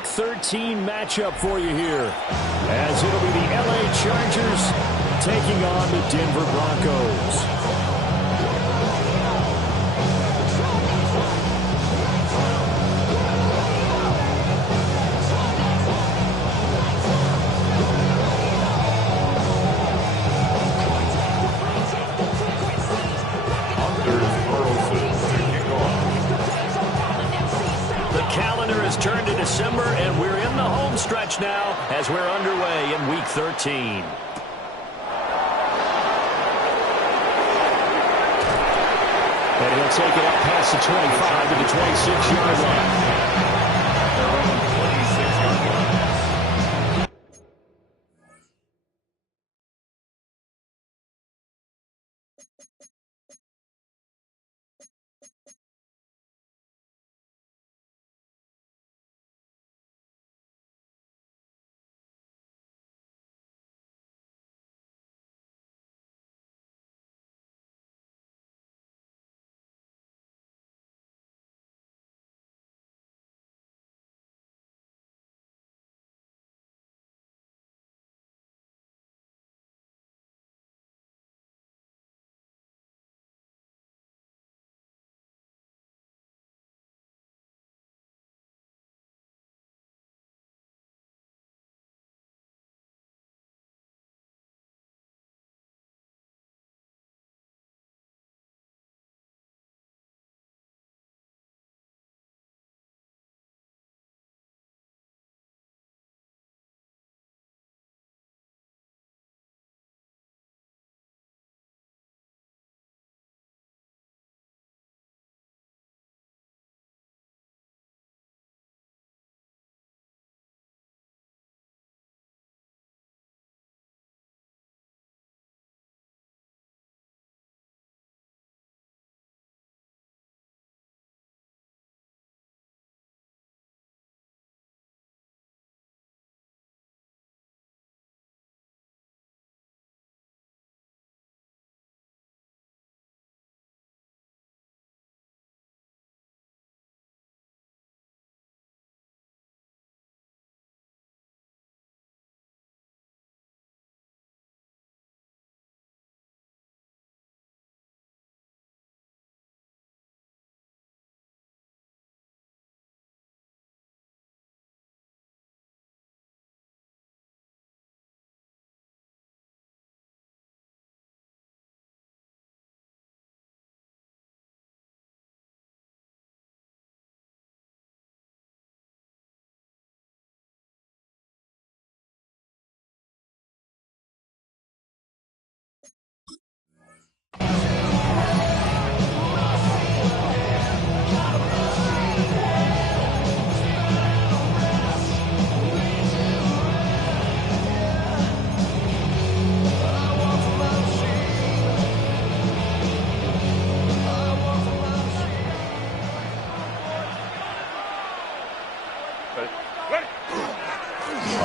Week 13 matchup for you here, as it'll be the LA Chargers taking on the Denver Broncos. Turn to December, and we're in the home stretch now as we're underway in Week 13. And he'll take it up past the 25 to the 26-yard line.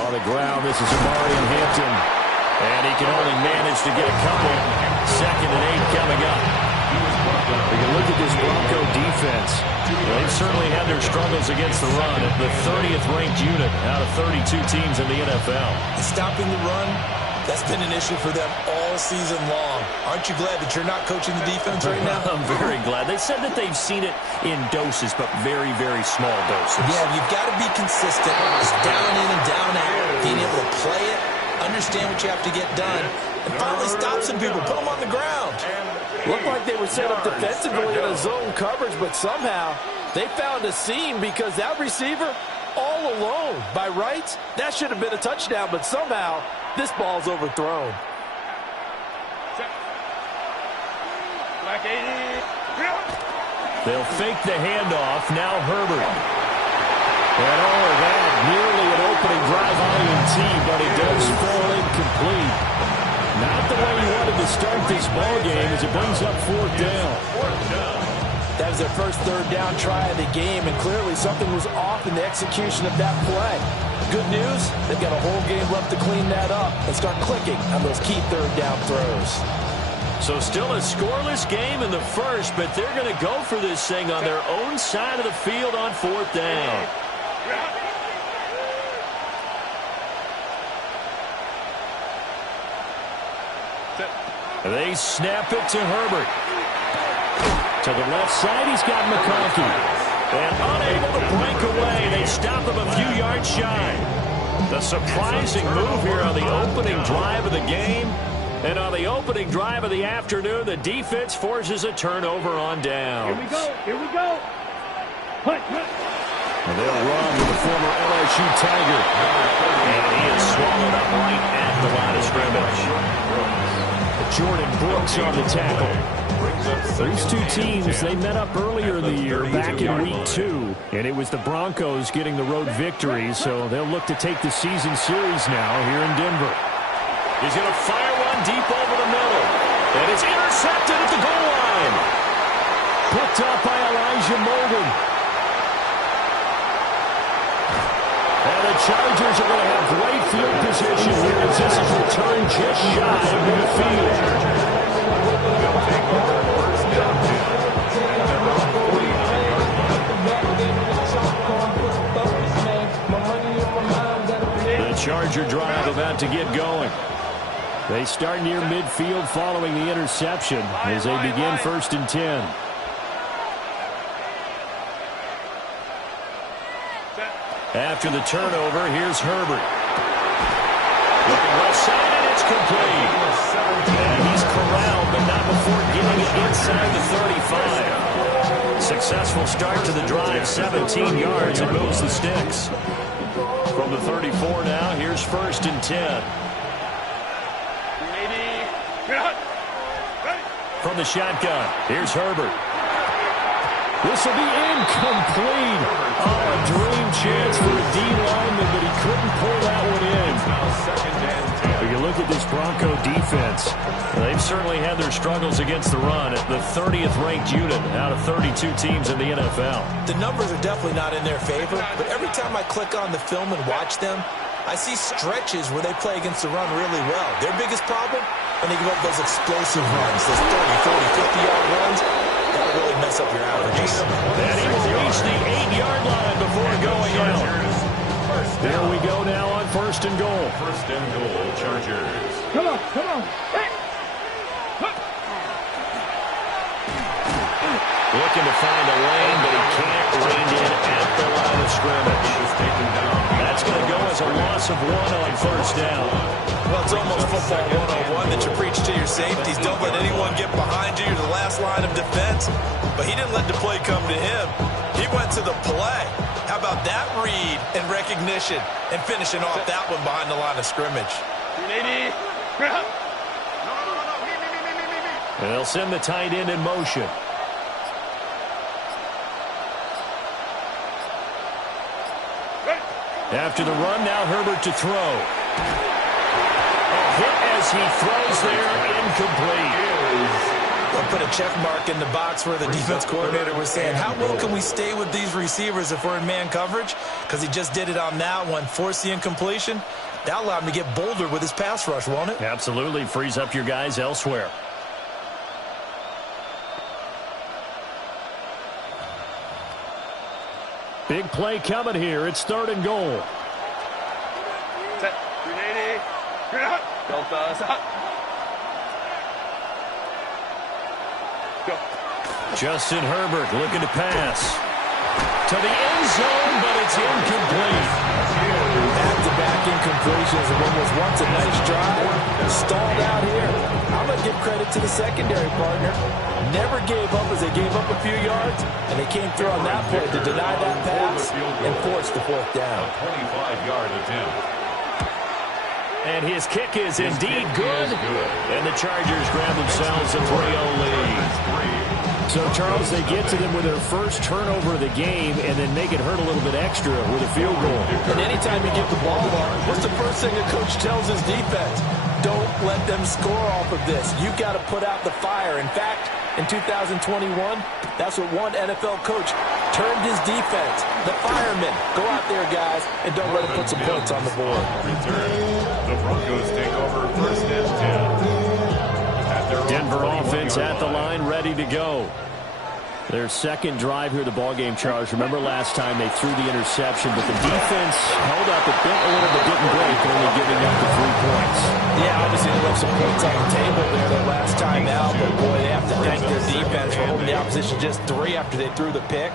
On the ground, this is Amarian Hampton. And he can only manage to get a couple. 2nd and 8 coming up. We can look at this Bronco defense. They've certainly had their struggles against the run. The 30th ranked unit out of 32 teams in the NFL. Stopping the run, that's been an issue for them all season long. Aren't you glad that you're not coaching the defense right now? I'm very glad. They said that they've seen it in doses, but very, very small doses. Yeah, you've got to be consistent. Just down in and down out. Being able to play it, understand what you have to get done, and finally stop some people, put them on the ground. Looked like they were set up defensively in a zone coverage, but somehow they found a seam because that receiver all alone. By rights, that should have been a touchdown, but somehow this ball's overthrown. They'll fake the handoff. Now Herbert. And all of that, nearly an opening drive INT, but it does fall incomplete. Not the way you wanted to start this ball game as it brings up 4th down. That was their first 3rd down try of the game, and clearly something was off in the execution of that play. Good news, they've got a whole game left to clean that up and start clicking on those key 3rd down throws. So still a scoreless game in the first, but they're going to go for this thing on their own side of the field on 4th down. They snap it to Herbert. To the left side, he's got McConkey. And unable to break away. They stop him a few yards shy. The surprising move here on the opening drive of the game. And on the opening drive of the afternoon, the defense forces a turnover on downs. Here we go. Here we go. And they'll run with the former LSU Tiger. And he is swallowed up right at the line of scrimmage. Jordan Brooks on the tackle. These two teams, they met up earlier in the year, back in week 2. And it was the Broncos getting the road victory, so they'll look to take the season series now here in Denver. He's going to fire one deep over the middle. And it's intercepted at the goal line. Picked up by Elijah Molden. And the Chargers are going to have great field position here as this is returned just shy of midfield. The Charger drive about to get going. They start near midfield following the interception as they begin 1st and 10. After the turnover, here's Herbert. Looking left side, and it's complete. And he's corralled, but not before getting it inside the 35. Successful start to the drive, 17 yards, and moves the sticks. From the 34 now, here's 1st and 10. From the shotgun, here's Herbert. This will be incomplete. Oh, a dream chance for a D lineman, but he couldn't pull that one in. If you look at this Bronco defense, they've certainly had their struggles against the run at the 30th ranked unit out of 32 teams in the NFL. The numbers are definitely not in their favor, but every time I click on the film and watch them, I see stretches where they play against the run really well. Their biggest problem, when they give up those explosive runs, those 30, 40, 50-yard runs, that'll really mess up your averages. And he will reach the 8-yard line before going out. There we go now on 1st and goal. 1st and goal, Chargers. Come on, come on. Hey. Looking to find a lane, but he can't rein in at the line of scrimmage. That's going to go as a loss of 1 on 1st down. Well, it's almost football 101 that you preach to your safeties. Don't let anyone get behind you. You're the last line of defense. But he didn't let the play come to him. He went to the play. How about that read and recognition and finishing off that one behind the line of scrimmage? And they'll send the tight end in motion. After the run, now Herbert to throw. A hit as he throws there, incomplete. We'll put a check mark in the box where the defense coordinator was saying, how well can we stay with these receivers if we're in man coverage? Because he just did it on that one, forced the incompletion. That allowed him to get bolder with his pass rush, won't it? Absolutely, frees up your guys elsewhere. Big play coming here. It's 3rd and goal. Set. 380. Delta. Go. Justin Herbert looking to pass. To the end zone, but it's incomplete. Back-to-back incompletions, and what was once a nice drive stalled out here. I'm going to give credit to the secondary partner. Never gave up as they gave up a few yards, and they came through on that play to deny that pass and force the 4th down. 25-yard attempt. And his kick is indeed good. And the Chargers grab themselves a 3-0 lead. So, Charles, they get to them with their first turnover of the game and then make it hurt a little bit extra with a field goal. And anytime you give the ball up, what's the first thing a coach tells his defense? Don't let them score off of this. You've got to put out the fire. In fact, in 2021, that's what one NFL coach termed his defense. The firemen. Go out there, guys, and don't let them put some points on the board. The Broncos take over 1st and 10. Denver offense at the line, ready to go. Their second drive here, the ballgame, Charles. Remember last time they threw the interception, but the defense held up a bit, a little bit, didn't break, only giving up the 3 points. Yeah, obviously they left some points on the table there the last time out, but boy, they have to thank their defense for holding the opposition just 3 after they threw the pick.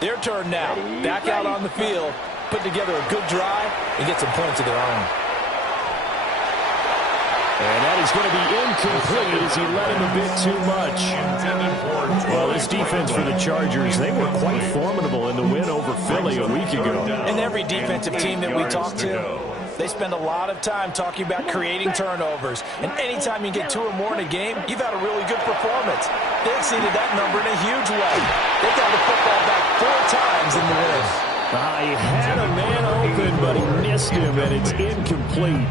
Their turn now. Back out on the field, put together a good drive, and get some points of their own. And that is going to be incomplete as he let him a bit too much. Well, this defense for the Chargers, they were quite formidable in the win over Philly a week ago. And every defensive team that we talk to, they spend a lot of time talking about creating turnovers. And anytime you get 2 or more in a game, you've had a really good performance. They exceeded that number in a huge way. They got the football back 4 times in the win. He had a man open, but he missed him, and it's incomplete.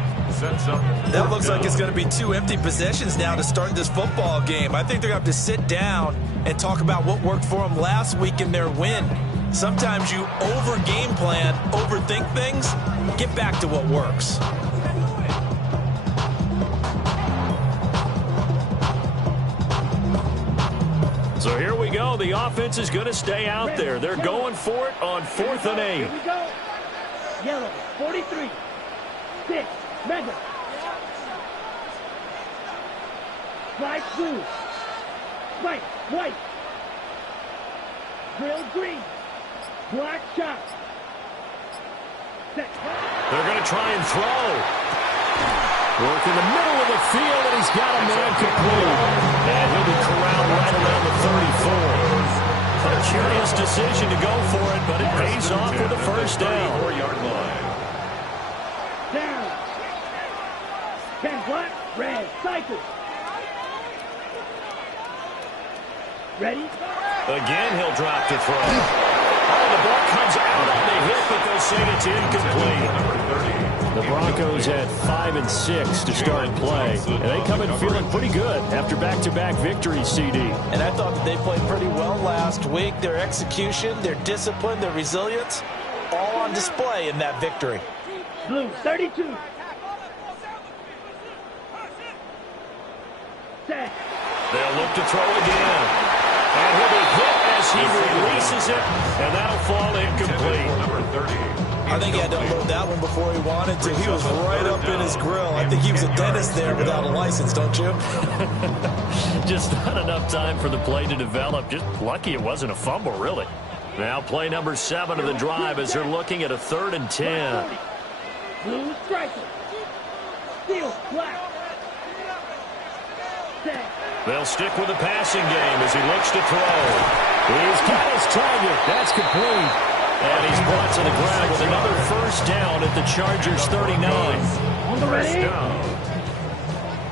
That looks like it's going to be 2 empty possessions now to start this football game. I think they're going to have to sit down and talk about what worked for them last week in their win. Sometimes you over-game plan, overthink things. Get back to what works. So here we go. The offense is going to stay out there. They're going for it on 4th and 8. Here we go. Yellow, 43. 6. Mega. Slide blue. Spike, white. Drill green. Black shot. Set. They're going to try and throw. Work in the middle of the field, and he's got a man complete. And he'll be corralled right around the 34. A curious decision to go for it, but it pays off with a first down. 4-yard line. Down. 10 black, red, cycle. Ready? Again, he'll drop to throw. Oh, the ball comes out on the hit, but they'll say it's incomplete. The Broncos had 5 and 6 to start play, and they come in feeling pretty good after back-to-back victories, CD. And I thought that they played pretty well last week. Their execution, their discipline, their resilience, all on display in that victory. Blue, 32. Set. They'll look to throw again. And he'll be hit as he releases it, and that'll fall incomplete. Number 30. I think he had to unload that one before he wanted to. He was right up in his grill. I think he was a dentist there without a license, don't you? Just not enough time for the play to develop. Just lucky it wasn't a fumble, really. Now play number 7 of the drive as they're looking at a 3rd and 10. Blue striker. Steel, black. Set. They'll stick with the passing game as he looks to throw. He's got his target. That's complete. And he's brought to the ground with another first down at the Chargers 39. On the First ready. down.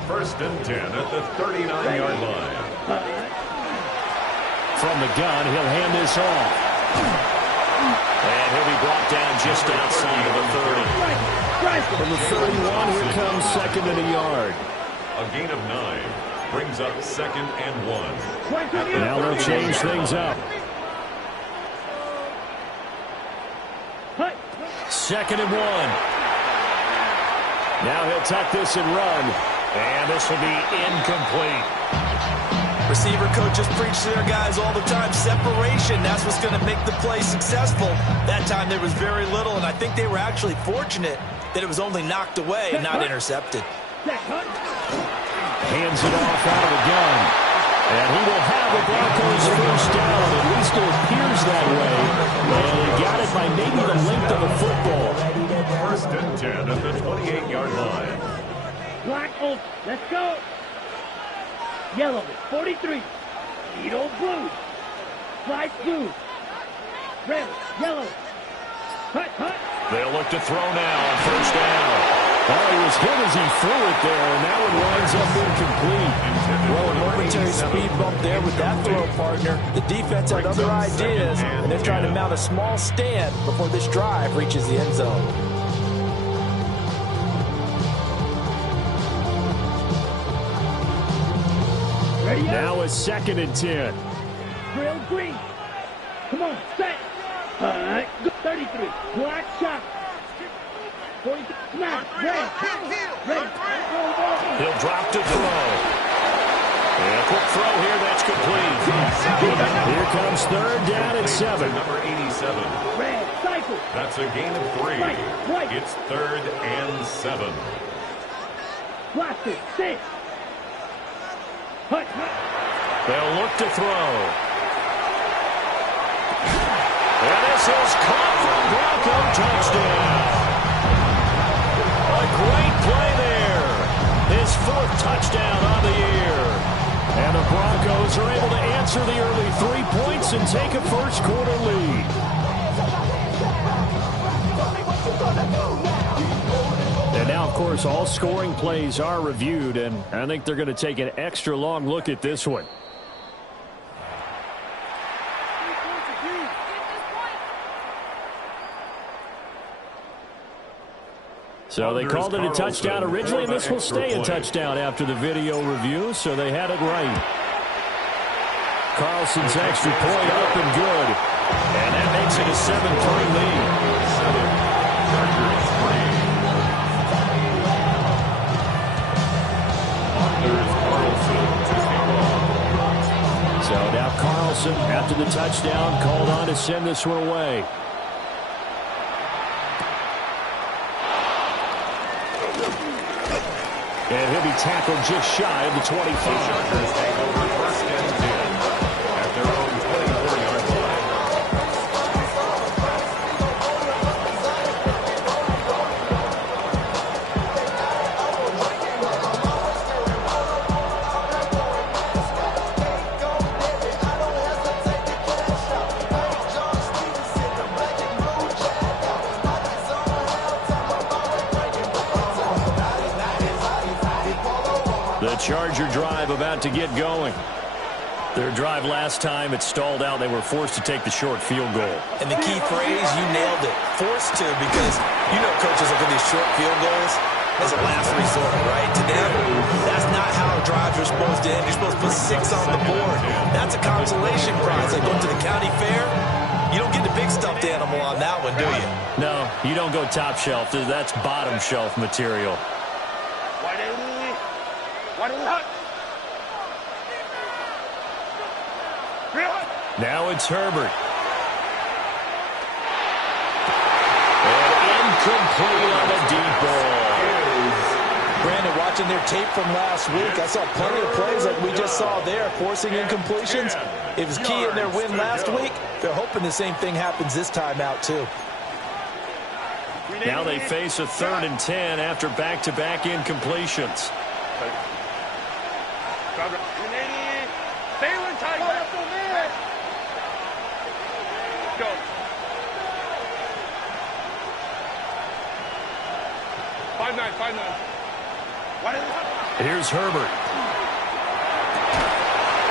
1st and 10 at the 39-yard line. From the gun, he'll hand this off. And he'll be brought down just outside of the 30. From the 31, here comes 2nd and a yard. A gain of 9 brings up 2nd and 1. Now they'll change things up. 2nd and 1. Now he'll tuck this and run. And this will be incomplete. Receiver coaches preach to their guys all the time. Separation, that's what's going to make the play successful. That time there was very little, and I think they were actually fortunate that it was only knocked away and not intercepted. Hands it off out of the gun. And he will have the Broncos first down. At least it appears that way. And he got it by maybe the length of a football. 1st and 10 at the 28-yard line. Black Oak, let's go. Yellow, 43. Needle blue. Slide blue. Red, yellow. Hut, hut. They'll look to throw now on first down. Oh, he was hit as he threw it there, and that one winds up incomplete. Well, a momentary speed bump there with that throw, partner. The defense had other ideas, and they're trying to mount a small stand before this drive reaches the end zone. Ready up. Now a 2nd and 10. Drill green. Come on, set. Go. 33. Black shot. 42. Snap. Red. Red. He'll drop to throw. And a quick throw here, that's complete. Here comes 3rd down and 7. Number 87. Red. Cycle. That's a gain of 3. Right. It's 3rd and 7. Blast it. 6. Hut. They'll look to throw. And this is caught for Bronco touchdown. A great play there. His 4th touchdown on the year. And the Broncos are able to answer the early 3 points and take a first-quarter lead. And now, of course, all scoring plays are reviewed, and I think they're going to take an extra long look at this one. So they called it a touchdown originally, and this will stay a touchdown after the video review, so they had it right. Carlson's extra point up and good. And that makes it a 7-3 lead. So now Carlson, after the touchdown, called on to send this one away. And he'll be tackled just shy of the 25. Chargers take over 1st and 10 at their own 24-yard line. The Charger drive about to get going. Their drive last time, it stalled out. They were forced to take the short field goal. And the key phrase, you nailed it. Forced to, because you know coaches look at these short field goals as a last resort, right? To them, that's not how drives are supposed to end. You're supposed to put 6 on the board. That's a consolation prize. Like going to the county fair, you don't get the big stuffed animal on that one, do you? No, you don't go top shelf. That's bottom shelf material. Now it's Herbert. And incomplete on a deep ball. Brandon, watching their tape from last week, I saw plenty of plays like we just saw there, forcing incompletions. It was key in their win last week. They're hoping the same thing happens this time out, too. Now they face a 3rd and 10 after back-to-back incompletions. Here's Herbert.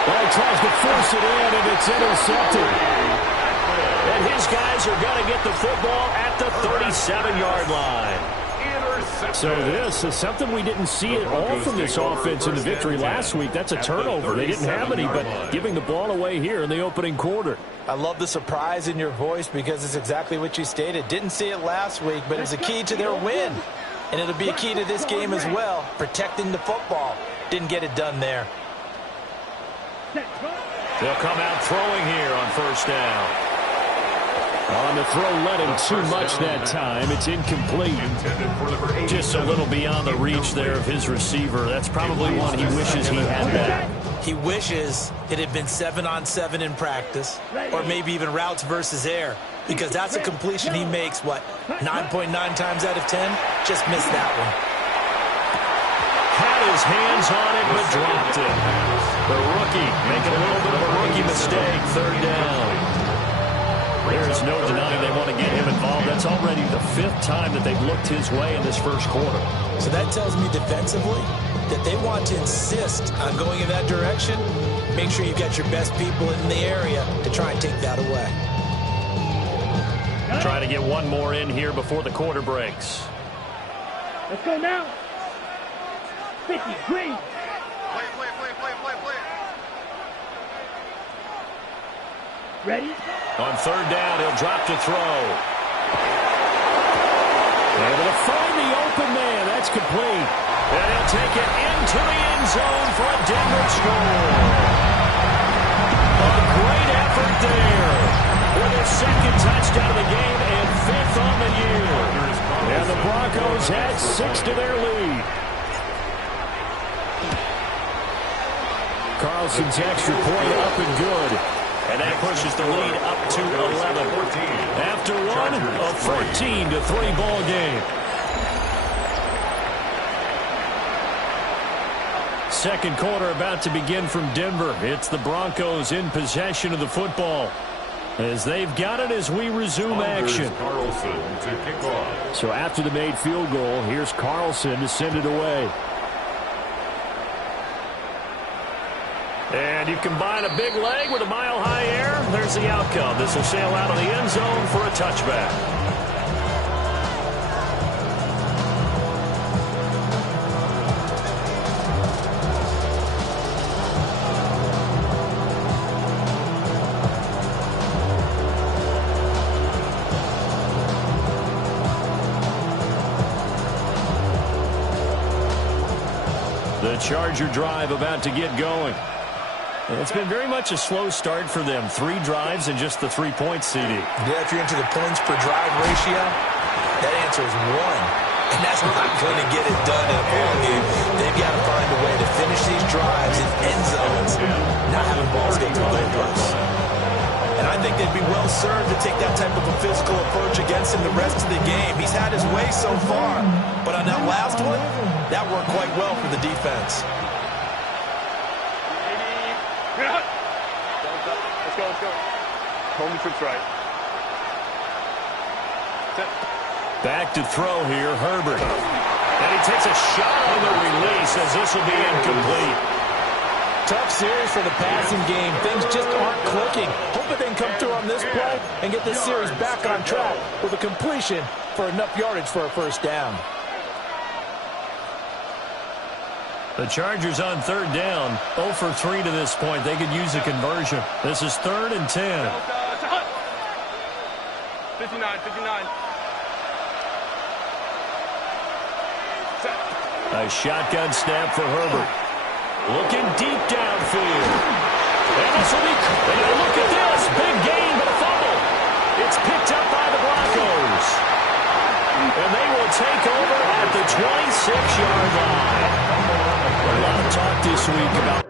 Well, he tries to force it in, and it's intercepted. And his guys are going to get the football at the 37-yard line. So this is something we didn't see at all from this offense in the victory last week. That's a turnover. They didn't have any, but giving the ball away here in the opening quarter. I love the surprise in your voice because it's exactly what you stated. Didn't see it last week, but it was a key to their win. And it'll be a key to this game as well, protecting the football. Didn't get it done there. They'll come out throwing here on 1st down. On the throw, led him too much that time. It's incomplete. Just a little beyond the reach there of his receiver. That's probably one he wishes he had back. He wishes it had been 7-on-7 in practice, or maybe even routes versus air, because that's a completion he makes, what, 9.9 times out of 10? Just missed that one. Had his hands on it, but dropped it. The rookie making a little bit of a rookie mistake, 3rd down. There's no denying they want to get him involved. That's already the 5th time that they've looked his way in this first quarter. So that tells me defensively that they want to insist on going in that direction. Make sure you've got your best people in the area to try and take that away. Trying to get one more in here before the quarter breaks. Let's go now. 50, green. Play. Ready? On 3rd down, he'll drop to throw. Able to find the open man. That's complete. And he'll take it into the end zone for a Denver score. A great effort there. With his 2nd touchdown of the game and 5th on the year. And the Broncos add 6 to their lead. Carlson's extra point up and good. And that pushes the lead up to 11. After one, a 14-3 ball game. Second quarter about to begin from Denver. It's the Broncos in possession of the football as they've got it as we resume action. Carlson to kick off. So after the made field goal, here's Carlson to send it away. And you combine a big leg with a mile-high air, there's the outcome. This will sail out of the end zone for a touchback. The Charger drive about to get going. It's been very much a slow start for them. 3 drives and just the 3-point CD. Yeah, if you're into the points per drive ratio, that answer is 1. And that's not going to get it done in a ball game. They've got to find a way to finish these drives in end zones, not having balls get through goalposts. And I think they'd be well served to take that type of a physical approach against him the rest of the game. He's had his way so far, but on that last one, that worked quite well for the defense. Let's go. Home trips right. Back to throw here, Herbert. And he takes a shot on the release as this will be incomplete. Tough series for the passing game. Things just aren't clicking. Hoping they can come through on this play and get this series back on track with a completion for enough yardage for a first down. The Chargers on third down, 0 for 3 to this point. They could use a conversion. This is 3rd and 10. 59. A shotgun snap for Herbert. Looking deep downfield. And this will be, and look at this, big gain but a fumble. It's picked up by the Broncos. And they will take over at the 26-yard line. A lot of talk this week about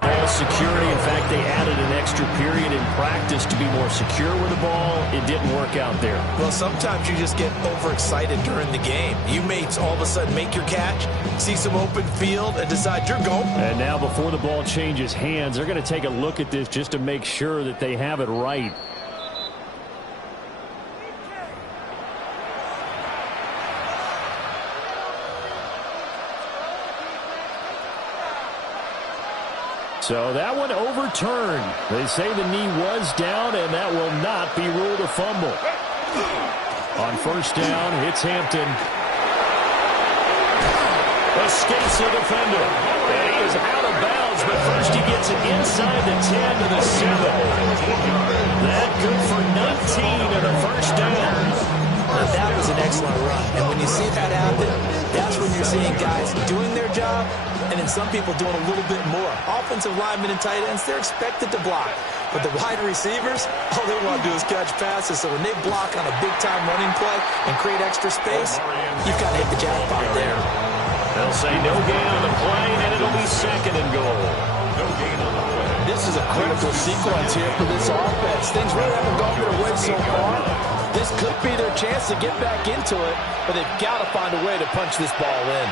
ball security. In fact, they added an extra period in practice to be more secure with the ball. It didn't work out there. Well, sometimes you just get overexcited during the game. You may all of a sudden make your catch, see some open field, and decide you're going. And now before the ball changes hands, they're going to take a look at this just to make sure that they have it right. So that one overturned. They say the knee was down, and that will not be ruled a fumble. On first down, it's Hampton. Escapes the defender. And he is out of bounds, but first he gets it inside the 10 to the 7. That good for 19 and a first down. Now that was an excellent run. And when you see that happen, that's when you're seeing guys doing their job, and then some people doing a little bit more. Offensive linemen and tight ends, they're expected to block. But the wide receivers, all they want to do is catch passes. So when they block on a big-time running play and create extra space, you've got to hit the jackpot there. They'll say no gain on the play, and it'll be 2nd and goal. No gain on the play. This is a critical sequence here for this offense. Things really haven't gone their way so far. This could be their chance to get back into it, but they've got to find a way to punch this ball in.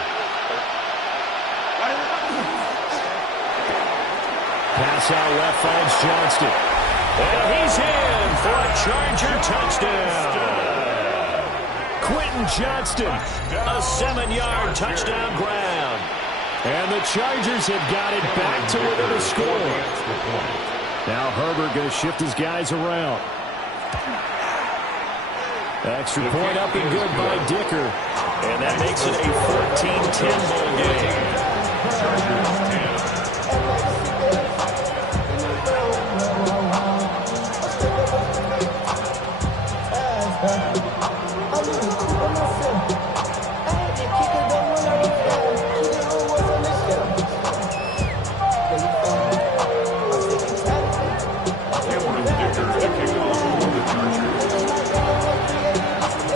Pass out left finds Johnston. And he's in for a Charger touchdown. Quentin Johnston, a 7-yard touchdown grab. And the Chargers have got it back to within a score. Now Herbert going to shift his guys around. Extra point up and good by Dicker. And that makes it a 14-10 ball game. Chargers 10.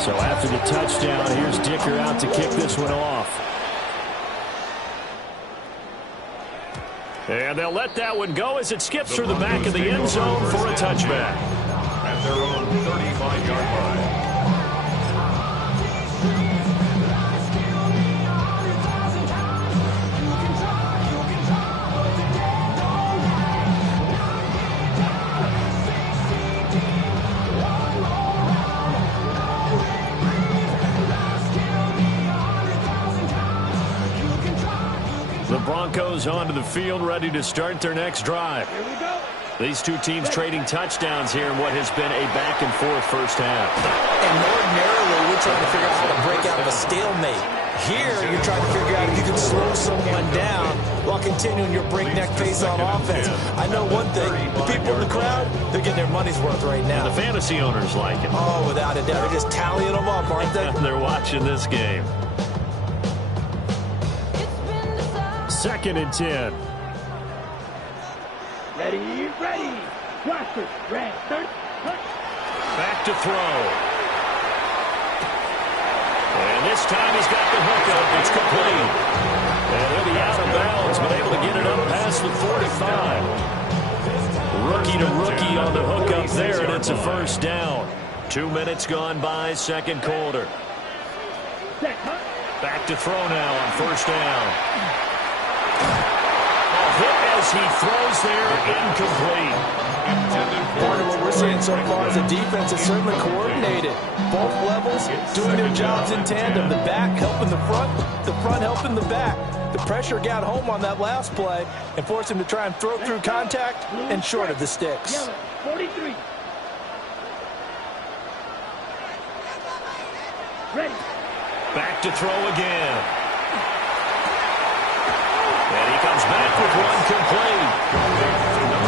So after the touchdown, here's Dicker out to kick this one off. And they'll let that one go as it skips through the back of the end zone for a touchback. At their own 35-yard line. The Broncos onto the field, ready to start their next drive. Here we go. These two teams trading touchdowns here in what has been a back-and-forth first half. And ordinarily, we're trying to figure out how to break out of a stalemate. Here, you're trying to figure out if you can slow someone down while continuing your breakneck pace on offense. I know one thing. The people in the crowd, they're getting their money's worth right now. And the fantasy owners like it. Oh, without a doubt. They're just tallying them up, aren't they? They're watching this game. 2nd and 10. Ready, ready. Watford, red, third. Back to throw. And this time he's got the hook up. It's complete. And he'll be out of bounds, but able to get it up past the 45. Rookie to rookie on the hook up there, and it's a first down. 2 minutes gone by, second quarter. Back to throw now on first down. Hit as he throws there, incomplete. Part of what we're seeing so far is the defense is certainly coordinated. Both levels doing their jobs in tandem. The back helping the front helping the back. The pressure got home on that last play and forced him to try and throw through contact and short of the sticks. Yellow, 43. Ready. Back to throw again. And he comes back with one complete.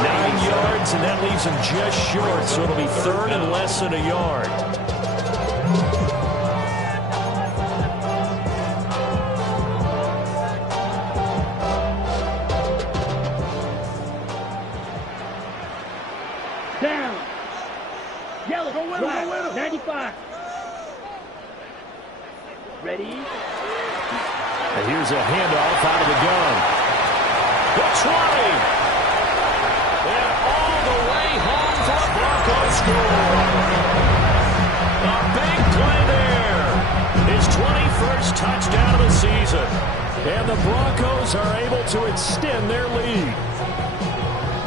9 yards, and that leaves him just short, so it'll be third and less than a yard. Down. Yellow, go with him, 95. Ready. And here's a handoff out of the gun. The 20. And all the way home for a Broncos score. A big play there. His 21st touchdown of the season. And the Broncos are able to extend their lead.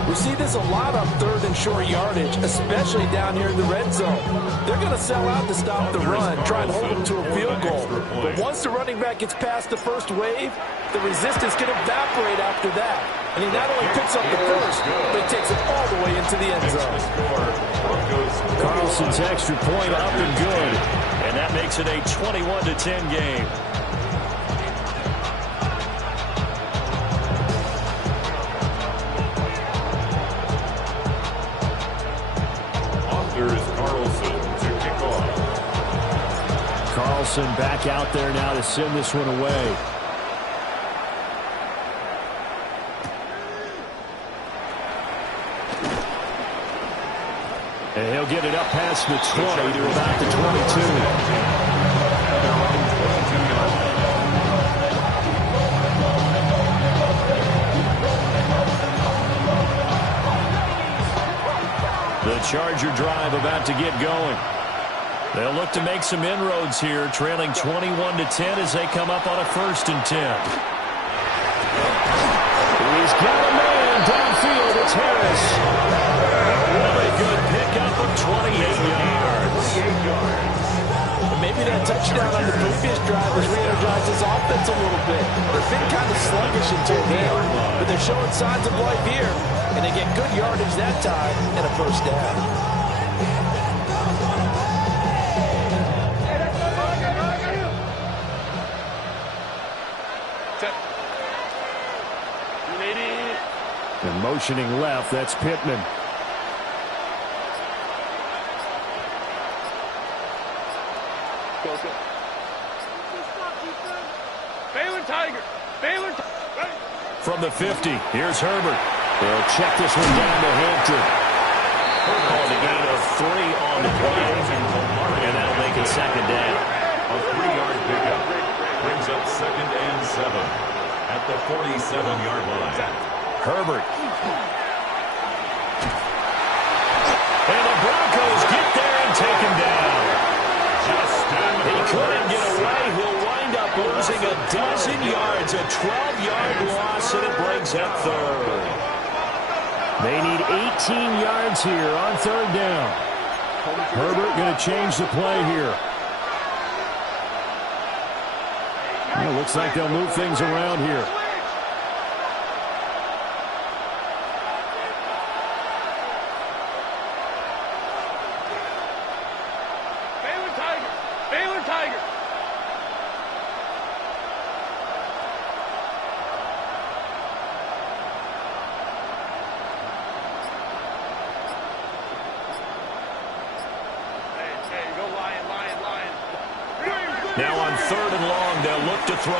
We see this a lot on third and short yardage, especially down here in the red zone. They're going to sell out to stop the run, try and hold them to a field goal. But once the running back gets past the first wave, the resistance can evaporate after that. And he not only picks up the first, but he takes it all the way into the end zone. Carlson's extra point up and good. And that makes it a 21-10 game. Carlson back out there now to send this one away. And he'll get it up past the 20 to about the 22. The Charger drive about to get going. They'll look to make some inroads here, trailing 21-10 as they come up on a 1st and 10. He's got a man downfield. It's Harris. Really good pickup of 28 yards. Maybe that touchdown on the previous drive has re-energized his offense a little bit. They've been kind of sluggish until then, but they're showing signs of life here, and they get good yardage that time and a first down. And motioning left, that's Pittman. Baylor Tiger. Baylor. From the 50, here's Herbert. They'll check this one down to Hampton. Called a gain of 3 on the play, and that'll make it second down. A 3-yard pickup brings up 2nd and 7 at the 47-yard line. Herbert. And the Broncos get there and take him down. He couldn't get away. He'll wind up losing a dozen yards. A 12-yard loss, and it brings up third. They need 18 yards here on third down. Herbert going to change the play here. It looks like they'll move things around here. Baylor Tiger. Hey, go Lion. Now on third and long, they'll look to throw.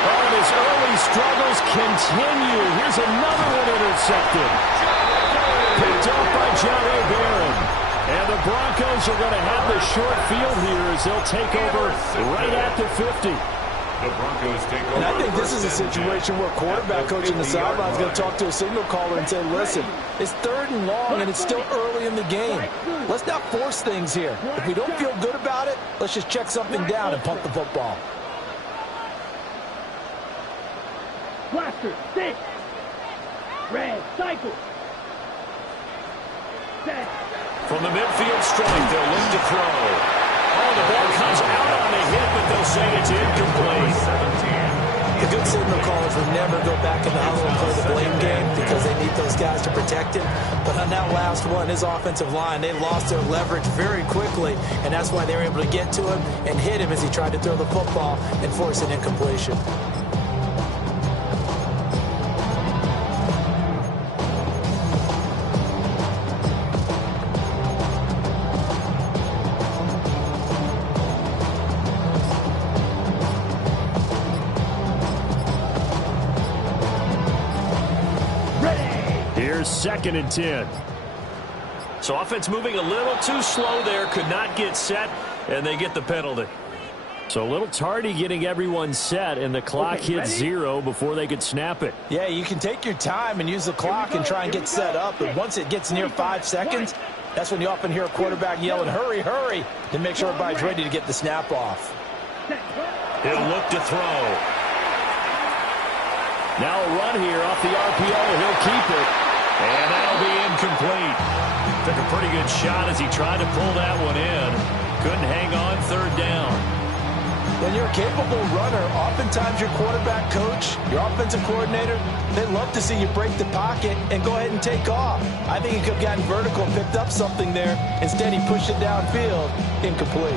Oh, and his early struggles continue. Here's another one intercepted. Picked up by John Barron. And the Broncos are going to have the short field here as they'll take over right at the 50. The Broncos take over. And I think this is a situation where quarterback coach in the sideline is going to talk to a signal caller and say, listen, it's third and long and it's still early in the game. Let's not force things here. If we don't feel good about it, let's just check something down and punt the football. Blaster, 6. Red, cycle. Set. From the midfield stripe, they'll look to throw. Oh, the ball comes out on the hit, but they'll say it's incomplete. The good signal callers will never go back in the huddle and play the blame game because they need those guys to protect him. But on that last one, his offensive line, they lost their leverage very quickly, and that's why they were able to get to him and hit him as he tried to throw the football and force an incompletion. Second and 10. So offense moving a little too slow there. Could not get set, and they get the penalty. So a little tardy getting everyone set, and the clock hits 0 before they could snap it. Yeah, you can take your time and use the clock and try and get set up. But once it gets near 5 seconds, that's when you often hear a quarterback yelling, hurry, hurry, to make sure everybody's ready to get the snap off. He'll look to throw. Now a run here off the RPO. He'll keep it. And that'll be incomplete. Took a pretty good shot as he tried to pull that one in. Couldn't hang on third down. When you're a capable runner, oftentimes your quarterback coach, your offensive coordinator, they love to see you break the pocket and go ahead and take off. I think he could have gotten vertical and picked up something there. Instead, he pushed it downfield. Incomplete.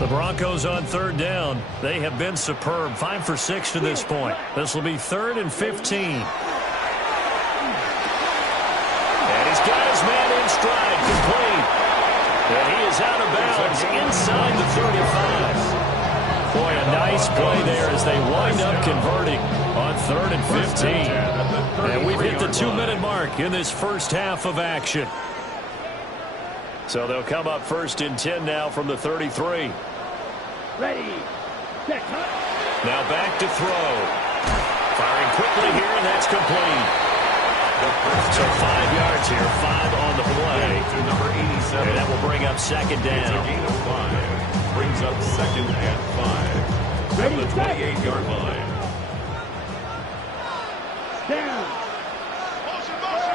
The Broncos on third down. They have been superb. 5 for 6 to this point. This will be 3rd and 15. And he's got his man in stride, complete. And he is out of bounds inside the 35. Boy, a nice play there as they wind up converting on 3rd and 15. And we've hit the 2-minute mark in this first half of action. So they'll come up 1st and 10 now from the 33. Ready. Set. Now back to throw. Firing quickly here, and that's complete. So 5 yards here, 5 on the play. And that will bring up 2nd down. It's a gain of 5. Brings up 2nd and 5. From the 28-yard line. Down.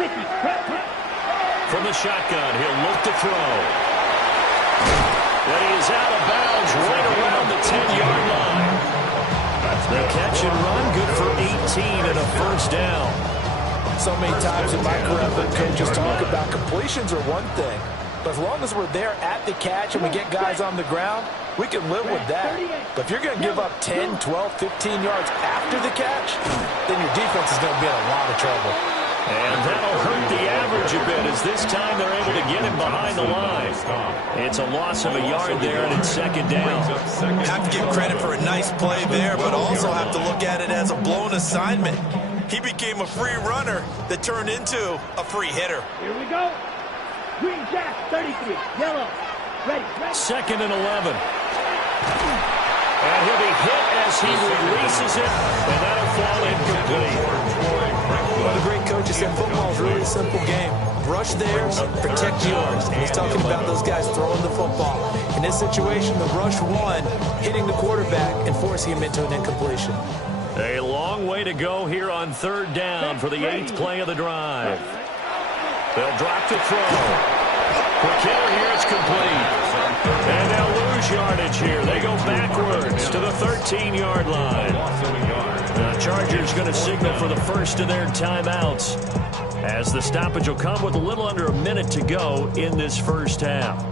50. From the shotgun, he'll look to throw. And he is out of bounds right around the 10-yard line. The catch and run, good for 18 and a 1st down. So many times in my career, I've heard coaches talk about completions are one thing. But as long as we're there at the catch and we get guys on the ground, we can live with that. But if you're going to give up 10, 12, 15 yards after the catch, then your defense is going to be in a lot of trouble. And that'll hurt the average a bit as this time they're able to get him behind the line. It's a loss of a yard there, and it's 2nd down. Have to give credit for a nice play there, but also have to look at it as a blown assignment. He became a free runner that turned into a free hitter. Here we go. Green Jack, 33. Yellow. Ready. 2nd and 11. And he'll be hit as he releases it, and that'll fall incomplete. Well, the great coach said football is really a simple game. Rush theirs, protect yours. He's talking about those guys throwing the football. In this situation, the rush won, hitting the quarterback and forcing him into an incompletion. A long way to go here on 3rd down for the 8th play of the drive. They'll drop to throw. McKinnon here, it's complete. And they'll lose yardage here. They go backwards to the 13-yard line. The Chargers going to signal for the first of their timeouts, as the stoppage will come with a little under a minute to go in this first half.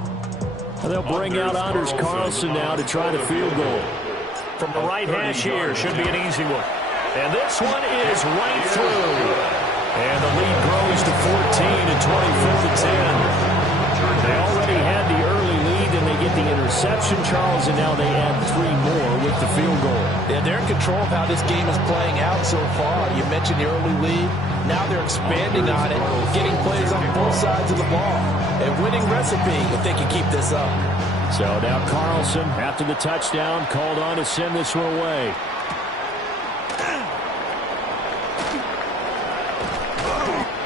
And they'll bring out Anders Carlson now to try the field goal. From the right hash here, should be an easy one. And this one is right through. And the lead grows to 14 and 24-10. They already had the early lead, and they get the interception, Charles, and now they add 3 more with the field goal. Yeah, they're in control of how this game is playing out so far. You mentioned the early lead. Now they're expanding on it, getting plays on both sides of the ball. A winning recipe if they can keep this up. So now Carlson, after the touchdown, called on to send this one away.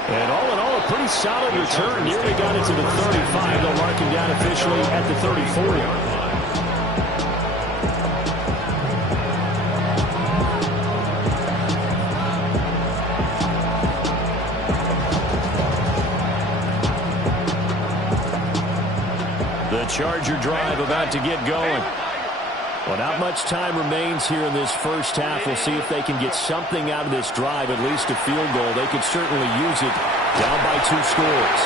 And all in all, a pretty solid return. Nearly got it to the 35. They'll mark him down officially at the 34-yard line. The Charger drive about to get going. Well, not much time remains here in this first half. We'll see if they can get something out of this drive, at least a field goal. They could certainly use it, down by 2 scores.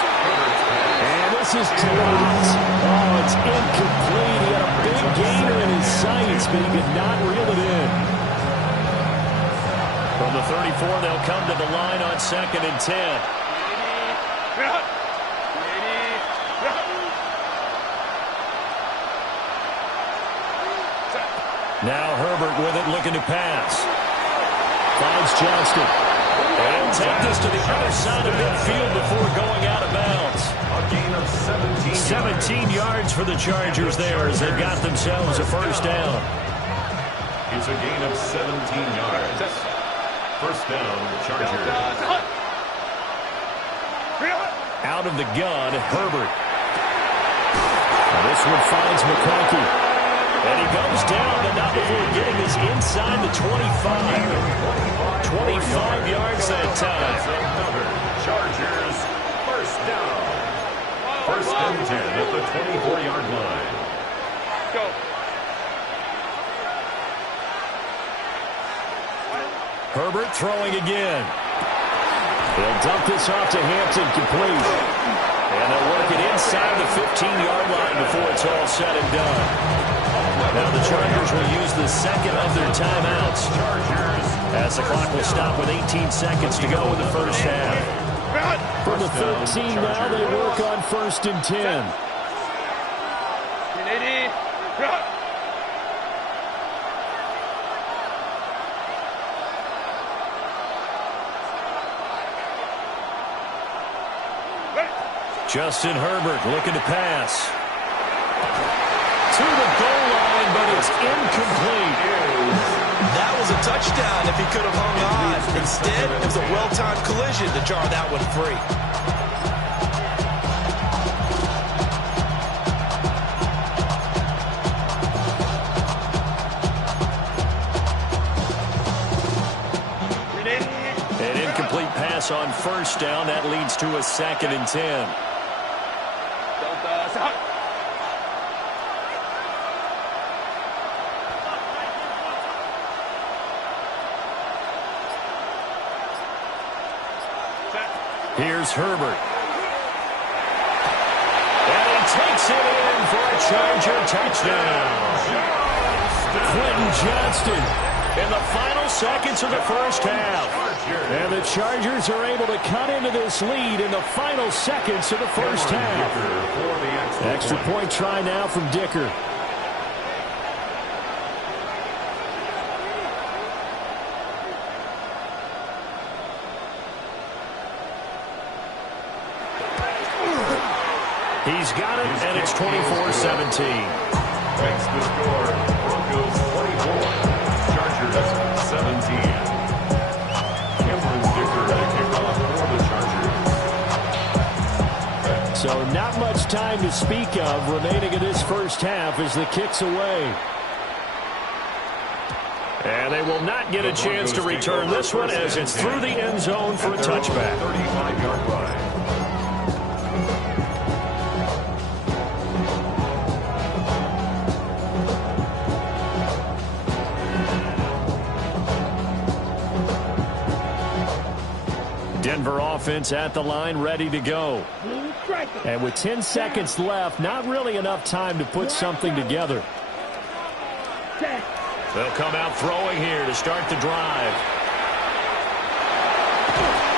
And this is dropped. Oh, it's incomplete. He had a big gainer in his sights, but he could not reel it in. From the 34, they'll come to the line on 2nd and 10. Now Herbert with it, looking to pass. Finds Johnston. And take this to the other side of midfield before going out of bounds. A gain of 17 yards for the Chargers there as they've got themselves a first down. It's a gain of 17 yards. First down, Chargers. Out of the gun, Herbert. Now this one finds McConkey. And he goes down, but not before getting this inside the 25. 25 yards that time. Chargers, first down. First and 10 at the 24-yard line. Go. Herbert throwing again. He'll dump this off to Hampton, complete. And they'll work it inside the 15-yard line before it's all said and done. Now the Chargers will use the second of their timeouts, as the clock will stop with 18 seconds to go in the first half. From the 13 now, they work on 1st and 10. Justin Herbert looking to pass. To the goal line, but it's incomplete. That was a touchdown if he could have hung on. Instead, it was a well-timed collision to jar that one free. An incomplete pass on first down. That leads to a 2nd and 10. Here's Herbert. And he takes it in for a Charger touchdown. Quentin Johnston in the final seconds of the first half. And the Chargers are able to cut into this lead in the final seconds of the first half. Extra point try now from Dicker. He's got it, and it's 24-17. Makes the score. Broncos 24, Chargers 17. Cameron Dicker to kick off for the Chargers. So not much time to speak of remaining in this first half as the kick's away. And they will not get a chance to return this one as it's through the end zone for a touchback. 35-yard line. Denver offense at the line, ready to go. And with 10 seconds left, not really enough time to put something together. They'll come out throwing here to start the drive.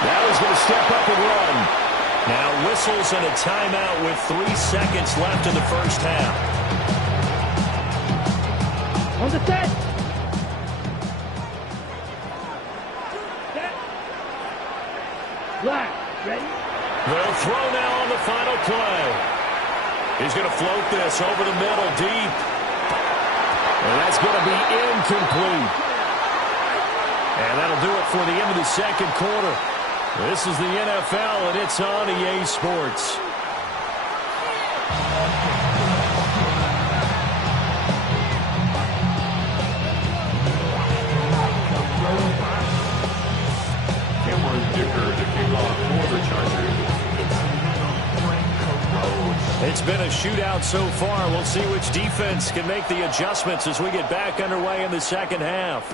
Now he's going to step up and run. Now whistles and a timeout with 3 seconds left in the first half. On the set. Black, ready? They'll throw now on the final play. He's going to float this over the middle deep. And that's going to be incomplete. And that'll do it for the end of the second quarter. This is the NFL, and it's on EA Sports. Cameron Dicker to kick off for the Chargers. It's been a shootout so far. We'll see which defense can make the adjustments as we get back underway in the second half.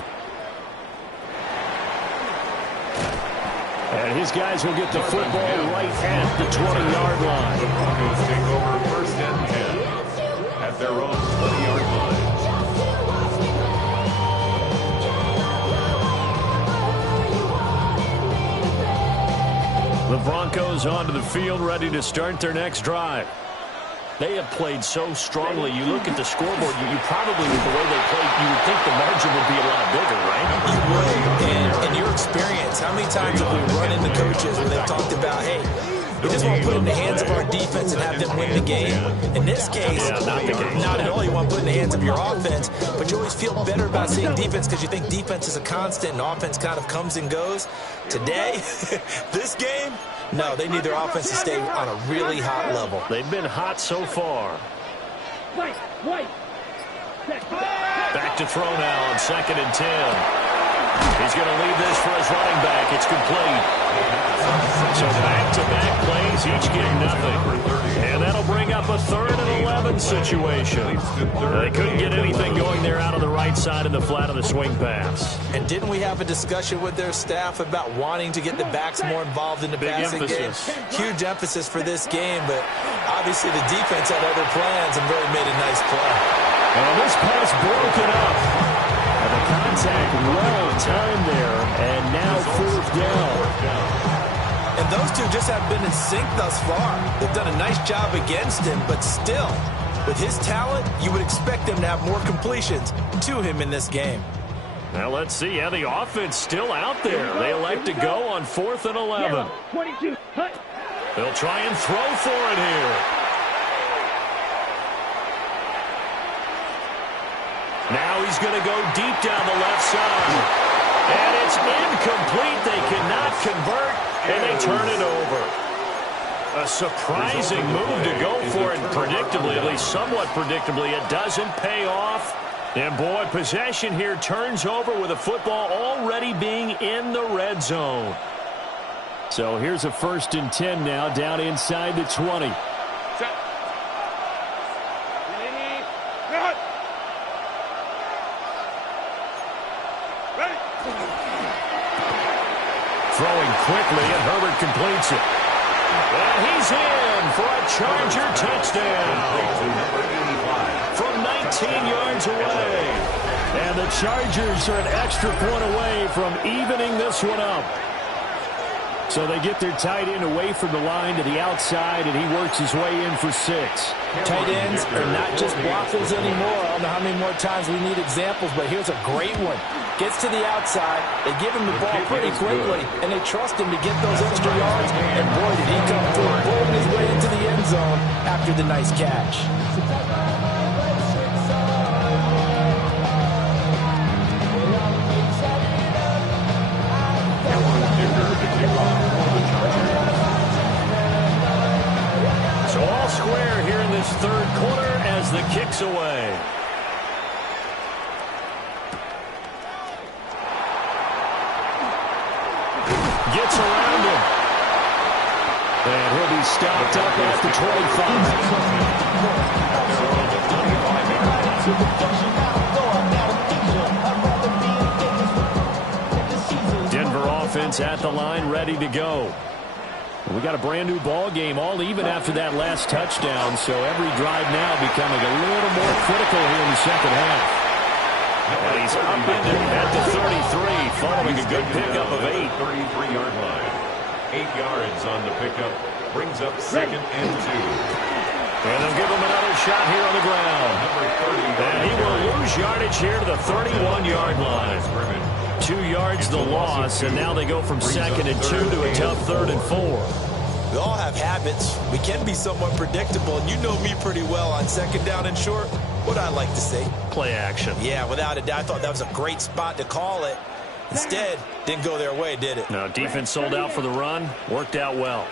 And his guys will get the football right at the 20-yard line. The Broncos take over first and 10 at their own 20-yard line. The Broncos onto the field, ready to start their next drive. They have played so strongly. You look at the scoreboard, you probably, with the way they played, you would think the margin would be a lot bigger, right? You would. And in your experience, how many times have we run into coaches when they've talked about, hey, we just want to put it in the hands of our defense and have them win the game? In this case, not at all. You want to put it in the hands of your offense, but you always feel better about seeing defense because you think defense is a constant and offense kind of comes and goes. Today, this game, no, they need their offense to stay on a really hot level. They've been hot so far. White. Back to throw now on 2nd and 10. He's going to leave this for his running back. It's complete. So back-to-back plays, each getting nothing. And that'll bring up a 3rd and 11 situation. They couldn't get anything going there out on the right side of the flat of the swing pass. And didn't we have a discussion with their staff about wanting to get the backs more involved in the passing game? Huge emphasis for this game, but obviously the defense had other plans and really made a nice play. And this pass broken up. And the contact well timed there, and now 4th down. And those two just have been in sync thus far. They've done a nice job against him, but still, with his talent, you would expect them to have more completions to him in this game. Now let's see how the offense still out there. They elect to go on 4th and 11. 22, hut. They'll try and throw for it here. Now he's going to go deep down the left side. And it's incomplete. They cannot convert, and they turn it over. A surprising move to go for it predictably, at least somewhat predictably. It doesn't pay off. And, boy, possession here turns over with the football already being in the red zone. So here's a 1st and 10 now down inside the 20. Throwing quickly, and Herbert completes it. And he's in for a Charger touchdown from 19 yards away. And the Chargers are an extra point away from evening this one up. So they get their tight end away from the line to the outside, and he works his way in for 6. Tight ends are not just blockers anymore. I don't know how many more times we need examples, but here's a great one. Gets to the outside. They give him the ball pretty quickly, and they trust him to get those extra yards. And boy, did he come through, pulling his way into the end zone after the nice catch. So all square here in this third quarter as the kick's away. Gets around him. And he'll be stopped up at the 25. Denver offense at the line, ready to go. We got a brand new ball game, all even after that last touchdown, so every drive now becoming a little more critical here in the second half. And he's upended at the 33, following a good pickup of 8. 33-yard line. 8 yards on the pickup. Brings up second and 2. And they'll give him another shot here on the ground. And he will lose yardage here to the 31-yard line. 2 yards the loss, and now they go from second and 2 to a tough third and 4. We all have habits. We can be somewhat predictable, and you know me pretty well on second down and short. What I like to say? Play action. Yeah, without a doubt. I thought that was a great spot to call it. Instead, didn't go their way, did it? No, defense sold out for the run. Worked out well.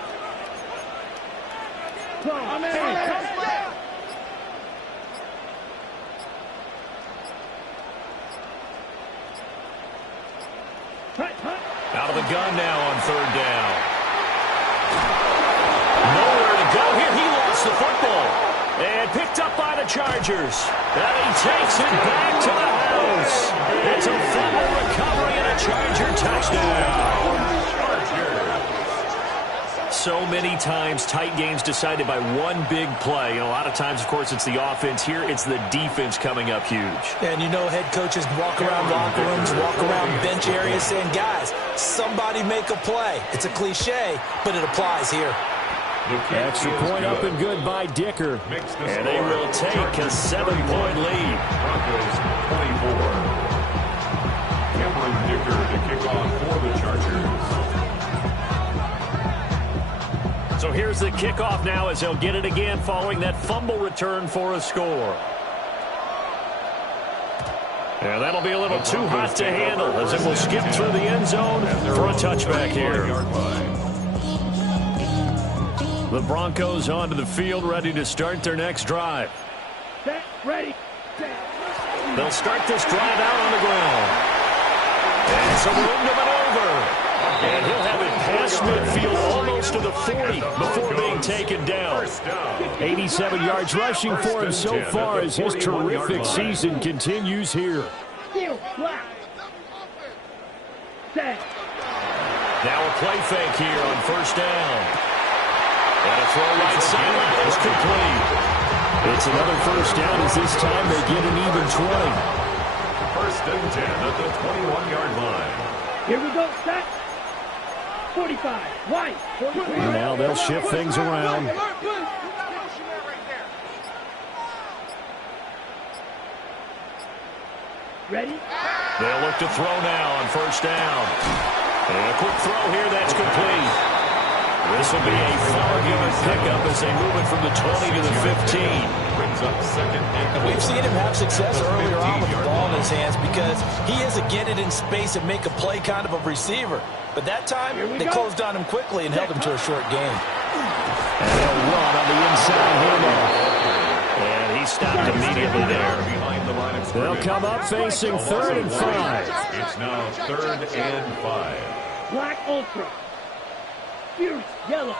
Out of the gun now on third down. Nowhere to go here. He lost the football. And picked up by the Chargers. And he takes it back to the house. It's a fumble recovery and a Charger touchdown. So many times tight games decided by one big play. And a lot of times, of course, it's the offense. Here, it's the defense coming up huge. And you know head coaches walk around locker rooms, walk around bench areas saying, guys, somebody make a play. It's a cliche, but it applies here. Extra point up and good by Dicker. And they will take a 7-point lead. Broncos 24. Cameron Dicker to kick off for the Chargers. So here's the kickoff now as they'll get it again following that fumble return for a score. And that'll be a little too hot to handle as it will skip through the end zone for a touchback here. The Broncos onto the field, ready to start their next drive. Set, ready, set. They'll start this drive out on the ground. And some room to maneuver. And he'll have it past midfield almost to the 40 before being taken down. 87 yards rushing for him so far as his terrific season continues here. Steal, black. Set. Now a play fake here on first down. And a throw right sideline is complete. It's another first down as this time they get an even 20. First and 10 at the 21-yard line. Here we go, set. 45, white. 43. Now they'll shift things around. Ready? They'll look to throw now on first down. And a quick throw here, that's complete. This will be a 5-yard pickup as they move it from the 20 to the 15. Brings up second and We've seen him have success earlier on with the ball in his hands because he is a get it in space and make a play kind of a receiver. But that time, they closed on him quickly and held him to a short game. And they'll run on the inside handoff. And he stopped immediately there. They'll come up facing 3rd and 5. It's now 3rd and 5. Black Ultra. Furious, yellow.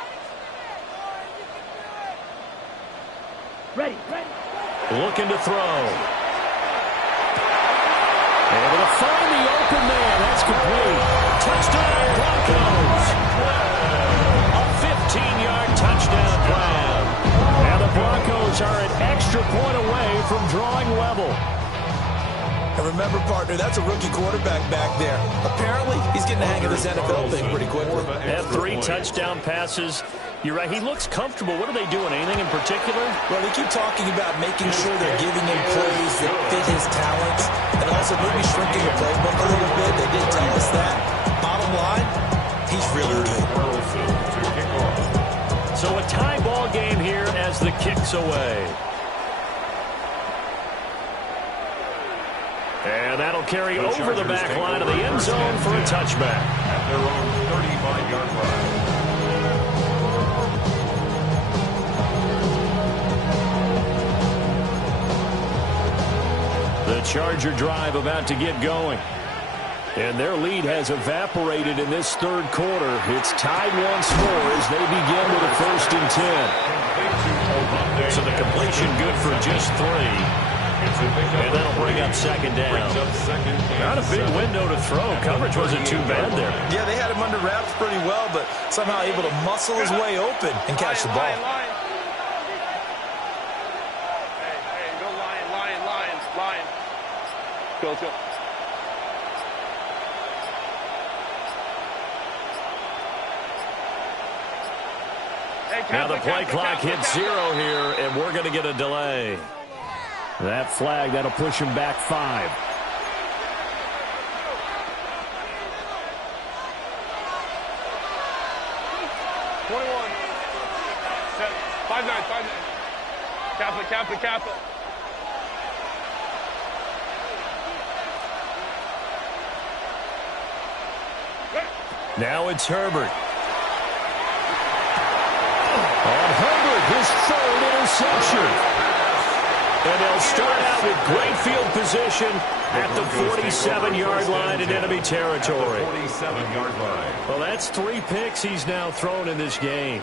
Ready, ready. Looking to throw. Able to find the open man. That's complete. Touchdown, Broncos. A 15-yard touchdown grab. And the Broncos are an extra point away from drawing level. And remember, partner, that's a rookie quarterback back there. Apparently, he's getting the hang of this NFL thing pretty quickly. They have 3 touchdown passes. You're right. He looks comfortable. What are they doing? Anything in particular? Well, they keep talking about making sure they're giving him plays that fit his talents and also maybe shrinking the playbook a little bit. They did tell us that. Bottom line, he's really good. So a tie ball game here as the kick's away. And that'll carry over the back line of the end zone for a touchback. At their own 35-yard line. The Charger drive about to get going. And their lead has evaporated in this third quarter. It's tied once more as they begin with a 1st and 10. So the completion good for just 3. And that'll bring up 2nd down. Not a big window to throw. Coverage wasn't too bad there. Yeah, they had him under wraps pretty well, but somehow able to muscle his way open and catch the ball. Hey, go Lions. Go. Hey, now the play clock hits 0 here, and we're going to get a delay. That flag, that'll push him back 5. Kappa. Now it's Herbert. On Herbert, his 3rd interception. And they'll start out with great field position at the 47-yard line in enemy territory. 47-yard line. Well, that's 3 picks he's now thrown in this game.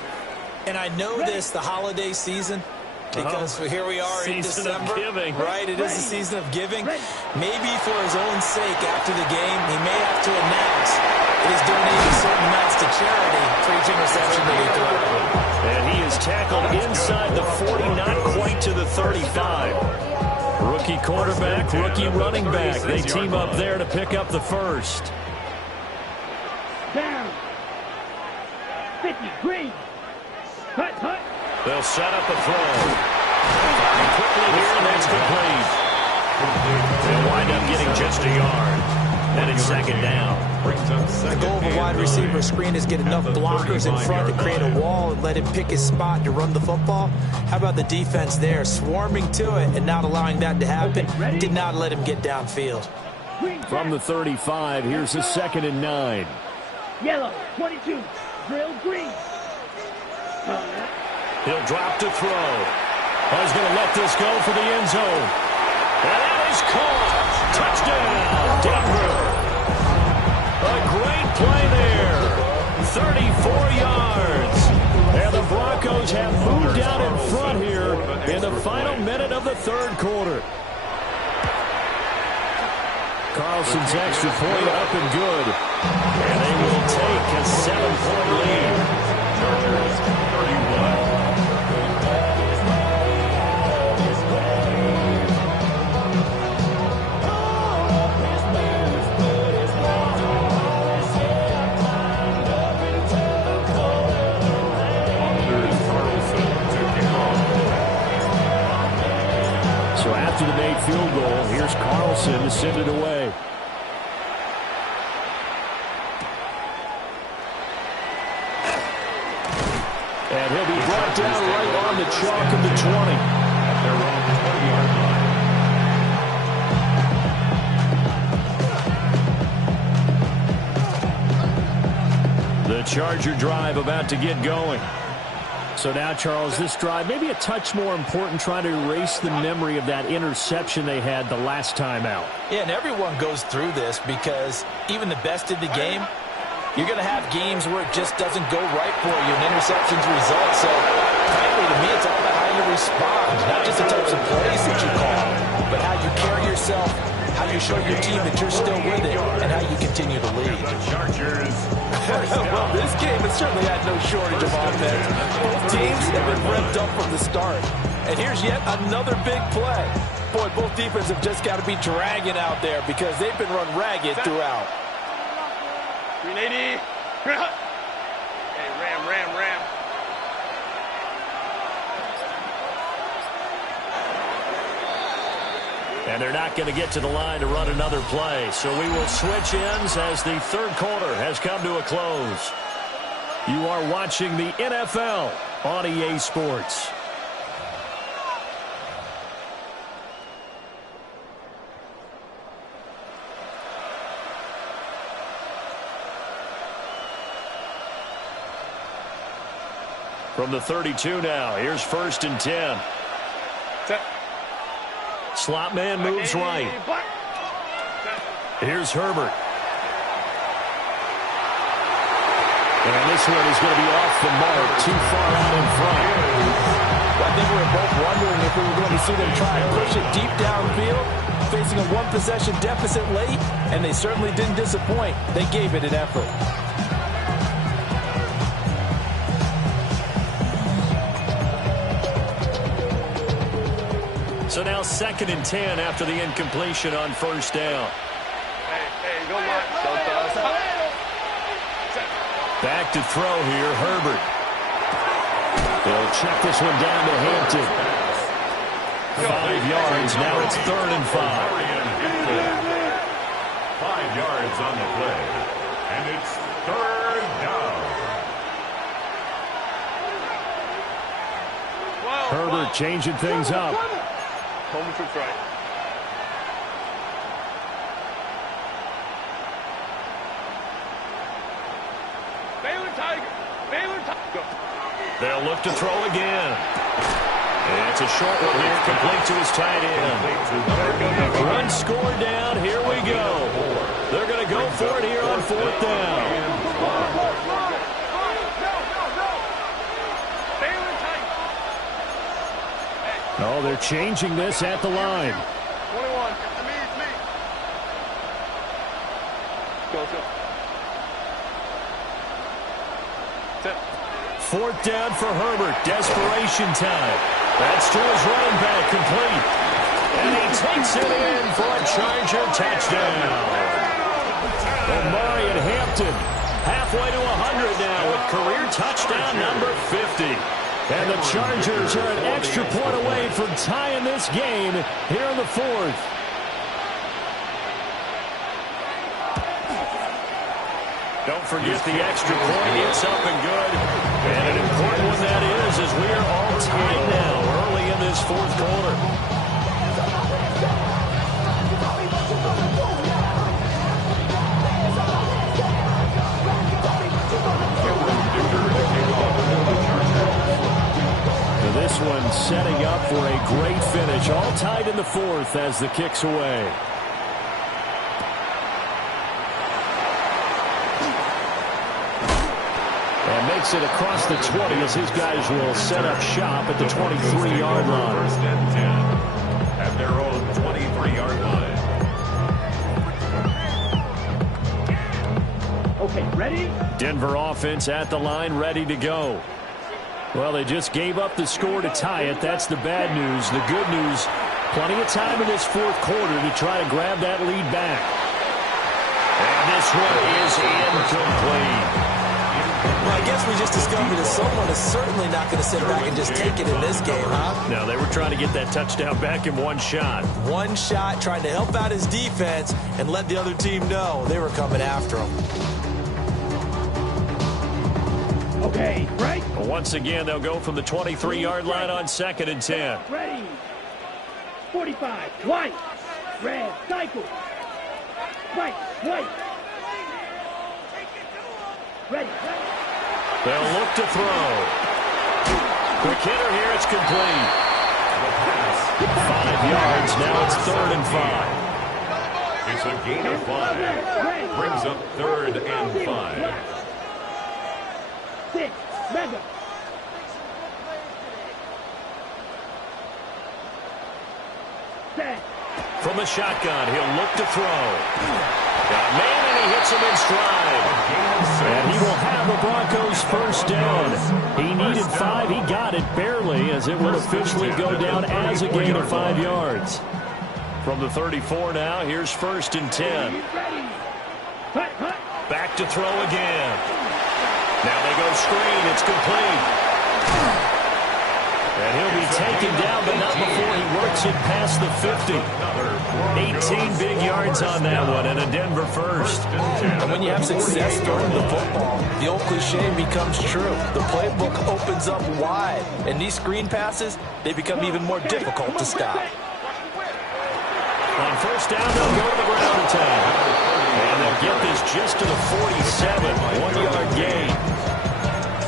And I know this, the holiday season, because here we are in December. Right, it is the season of giving. Maybe for his own sake after the game, he may have to announce that he's donating certain amounts to charity for each interception that he threw. And he is tackled inside the 40, not quite to the 35. Rookie quarterback, rookie running back. They team up there to pick up the 1st. Down. 50, green. Hut. They'll set up a throw. And quickly here, and that's complete. They'll wind up getting just a yard. And it's 2nd down. The goal of a wide receiver screen is get enough blockers in front to create a wall and let him pick his spot to run the football. How about the defense there, swarming to it and not allowing that to happen? Did not let him get downfield. From the 35, here's a 2nd and 9. Yellow, 22, drill green. He'll drop to throw. He's going to let this go for the end zone. And that is caught. Touchdown, Denver. A great play there. 34 yards. And the Broncos have moved out in front here in the final minute of the 3rd quarter. Carlson's extra point up and good. And they will take a 7-point lead. Chargers 31. So after the made field goal, here's Carlson to send it away. And he'll be brought down right on the chalk of the 20. At their own 20-yard line. The Charger drive about to get going. So now, Charles, this drive maybe a touch more important, trying to erase the memory of that interception they had the last time out. Yeah, and everyone goes through this because even the best in the game, you're going to have games where it just doesn't go right for you, and interceptions result. So, frankly, to me, it's all about how you respond, not just the types of plays that you call, but how you carry yourself, how you show your team that you're still with it, and how you continue to lead. The Chargers. Well, this game has certainly had no shortage of offense. Both teams have been revved up from the start. And here's yet another big play. point, both defenses have just got to be dragging out there because they've been run ragged throughout. 380. Hey, ram. And they're not going to get to the line to run another play. So we will switch ends as the third quarter has come to a close. You are watching the NFL on EA Sports. From the 32 now, here's 1st and 10. Set. Slot man moves right. Here's Herbert. And this one is going to be off the mark, too far out in front. I think we were both wondering if we were going to see them try and push it deep downfield, facing a one-possession deficit late, and they certainly didn't disappoint. They gave it an effort. So now 2nd and 10 after the incompletion on 1st down. Hey, go line. Back to throw here, Herbert. They'll check this one down to Hampton. 5 yards, now it's 3rd and 5. 5 yards on the play, and it's 3rd down. Herbert changing things up. Home troops right. Baylor Tiger. Go. They'll look to throw again. And it's a short one here, complete to his tight end. Run score down, here we go. They're going to go for it here on 4th down. Oh, they're changing this at the line. 21. Go. Set. 4th down for Herbert. Desperation time. That's to his running back, complete. And he takes it in for a Charger touchdown. Omarion Hampton halfway to 100 now with career touchdown number 50. And the Chargers are an extra point away from tying this game here in the 4th. Don't forget the extra point. It's up and good. And an important one that is, as we are all tied now early in this 4th quarter. This one setting up for a great finish. All tied in the 4th as the kick's away. And makes it across the 20 as his guys will set up shop at the 23-yard line. 1st and 10 at their own 23-yard line. Okay, ready? Denver offense at the line, ready to go. Well, they just gave up the score to tie it. That's the bad news. The good news, plenty of time in this 4th quarter to try to grab that lead back. And this one is incomplete. Well, I guess we just discovered that someone is certainly not going to sit back and just take it in this game, huh? No, they were trying to get that touchdown back in one shot. One shot, trying to help out his defense and let the other team know they were coming after him. Okay, right? Well, once again, they'll go from the 23-yard line on 2nd and 10. Ready. 45, white. Red, cycle. White. Ready. They'll look to throw. Quick hitter here, it's complete. 5 yards, now it's 3rd and 5. It's a gain of 5. Brings up 3rd and 5. 6, mega. Set. From the shotgun, he'll look to throw. Got a man, and he hits him in stride. And he will have the Broncos 1st down. He needed 5. He got it barely, as it would officially go down as a gain of 5 yards. From the 34 now, here's 1st and 10. Back to throw again. Now they go screen. It's complete. And he'll be taken down, but not before he works it past the 50. 18 big yards on that one, and a Denver first. And when you have success throwing the football, the old cliche becomes true. The playbook opens up wide, and these screen passes, they become even more difficult to stop. On 1st down, they'll go to the ground attack. And they'll get this just to the 47, 1-yard gain.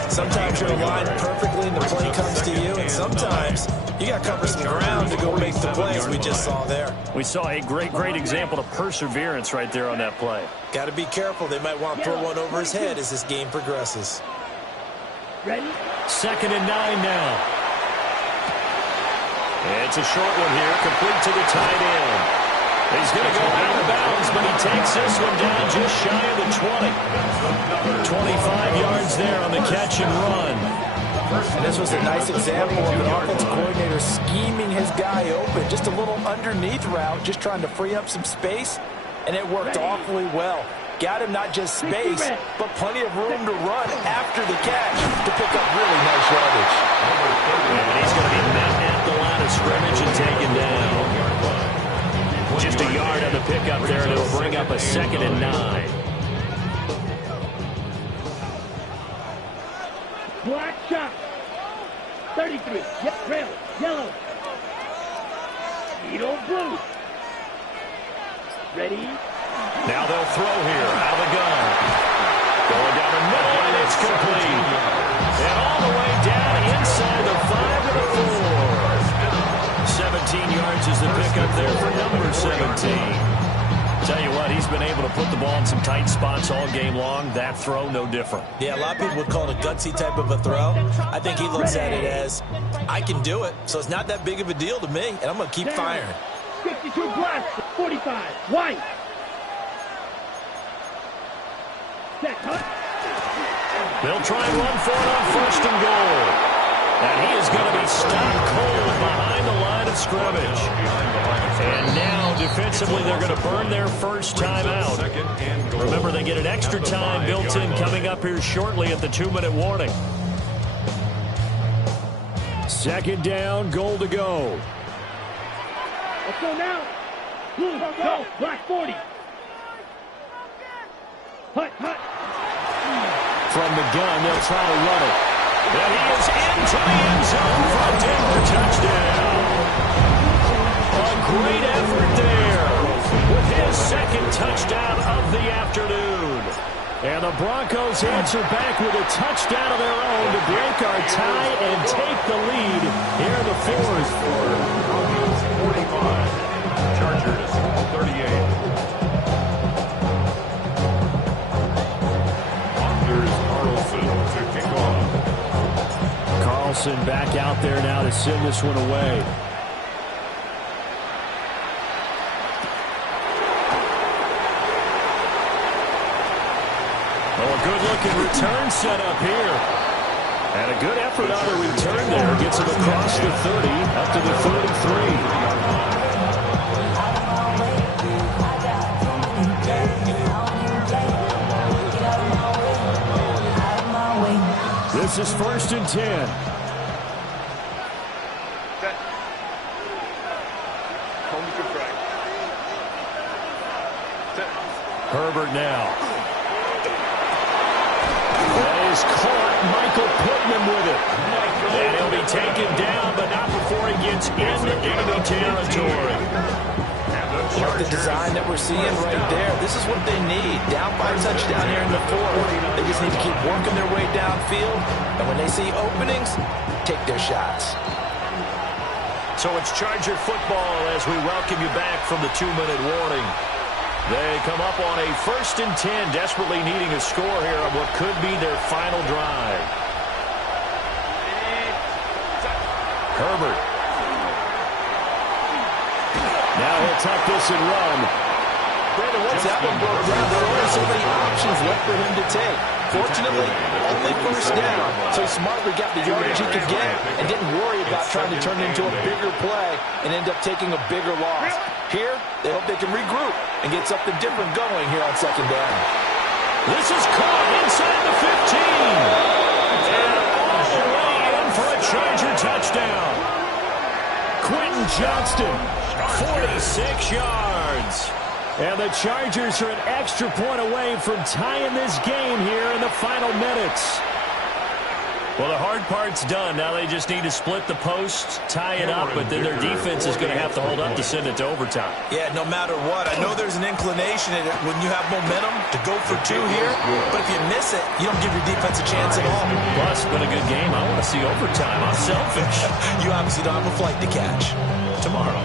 Sometimes you're aligned perfectly and the play comes to you, and sometimes you got to cover some ground to go make the plays we just saw there. We saw a great example of perseverance right there on that play. Got to be careful. They might want to throw one over his head as this game progresses. Ready? 2nd and 9 now. It's a short one here, complete to the tight end. He's going to go out of bounds, but he takes this one down just shy of the 20. 25 yards there on the catch and run. And this was a nice example of an offensive coordinator scheming his guy open. Just a little underneath route, just trying to free up some space, and it worked awfully well. Got him not just space, but plenty of room to run after the catch to pick up really nice yardage. And he's going to be met at the line of scrimmage and taken down. Just a yard on the pickup there, and it'll bring up a 2nd and 9. Black shot. 33. Yep, red, yellow. Needle blue. Ready? Now they'll throw here out of the gun. Going down the middle, and it's complete. And all the way down inside the 5 to the 4. 17 yards is the pickup there for number 17. Tell you what, he's been able to put the ball in some tight spots all game long. That throw, no different. Yeah, a lot of people would call it a gutsy type of a throw. I think he looks at it as, I can do it, so it's not that big of a deal to me, and I'm going to keep firing. 52 black, 45, white. Set, cut. They'll try and run for it on 1st and goal. And he is going to be stopped cold behind the line of scrimmage. And now, defensively, they're going to burn their first time out. Remember, they get an extra time built in coming up here shortly at the 2-minute warning. 2nd down, goal to go. Let's go now. Blue, go, black 40. Hut, hut. From the gun, they'll try to run it. And he is into the end zone for a Denver touchdown. A great effort there with his 2nd touchdown of the afternoon. And the Broncos answer back with a touchdown of their own to break our tie and take the lead here in the 4th. Broncos 45, Chargers 38. Carlson back out there now to send this one away. Oh, a good-looking return set up here. And a good effort on the return there. Gets him across the 30, up to the 33. This is 1st and 10. Set. Home to strike. Set. Herbert now. That is caught. Michael Pittman with it. And he'll be taken down, but not before he gets into enemy territory. Like the design that we're seeing right there, this is what they need. Down by a touchdown here in the 4th. They just need to keep working their way downfield. And when they see openings, take their shots. So it's Charger football as we welcome you back from the 2-minute warning. They come up on a 1st and 10, desperately needing a score here on what could be their final drive. Herbert. Now he'll tuck this and run. Brandon, once that one broke down, there are only so many options left for him to take. Fortunately, only first down, so he smartly got the yardage he could get and didn't worry about trying to turn it into a bigger play and end up taking a bigger loss. Here, they hope they can regroup and get something different going here on second down. This is caught inside the 15. And all the way in for a Charger touchdown. Quentin Johnston, 46 yards. And the Chargers are an extra point away from tying this game here in the final minutes. Well, the hard part's done. Now they just need to split the post, tie it up, but then their defense is going to have to hold up to send it to overtime. Yeah, no matter what. I know there's an inclination in it when you have momentum to go for two here, but if you miss it, you don't give your defense a chance at all. Plus, it's been a good game. I want to see overtime. I'm selfish. You obviously don't have a flight to catch. Tomorrow.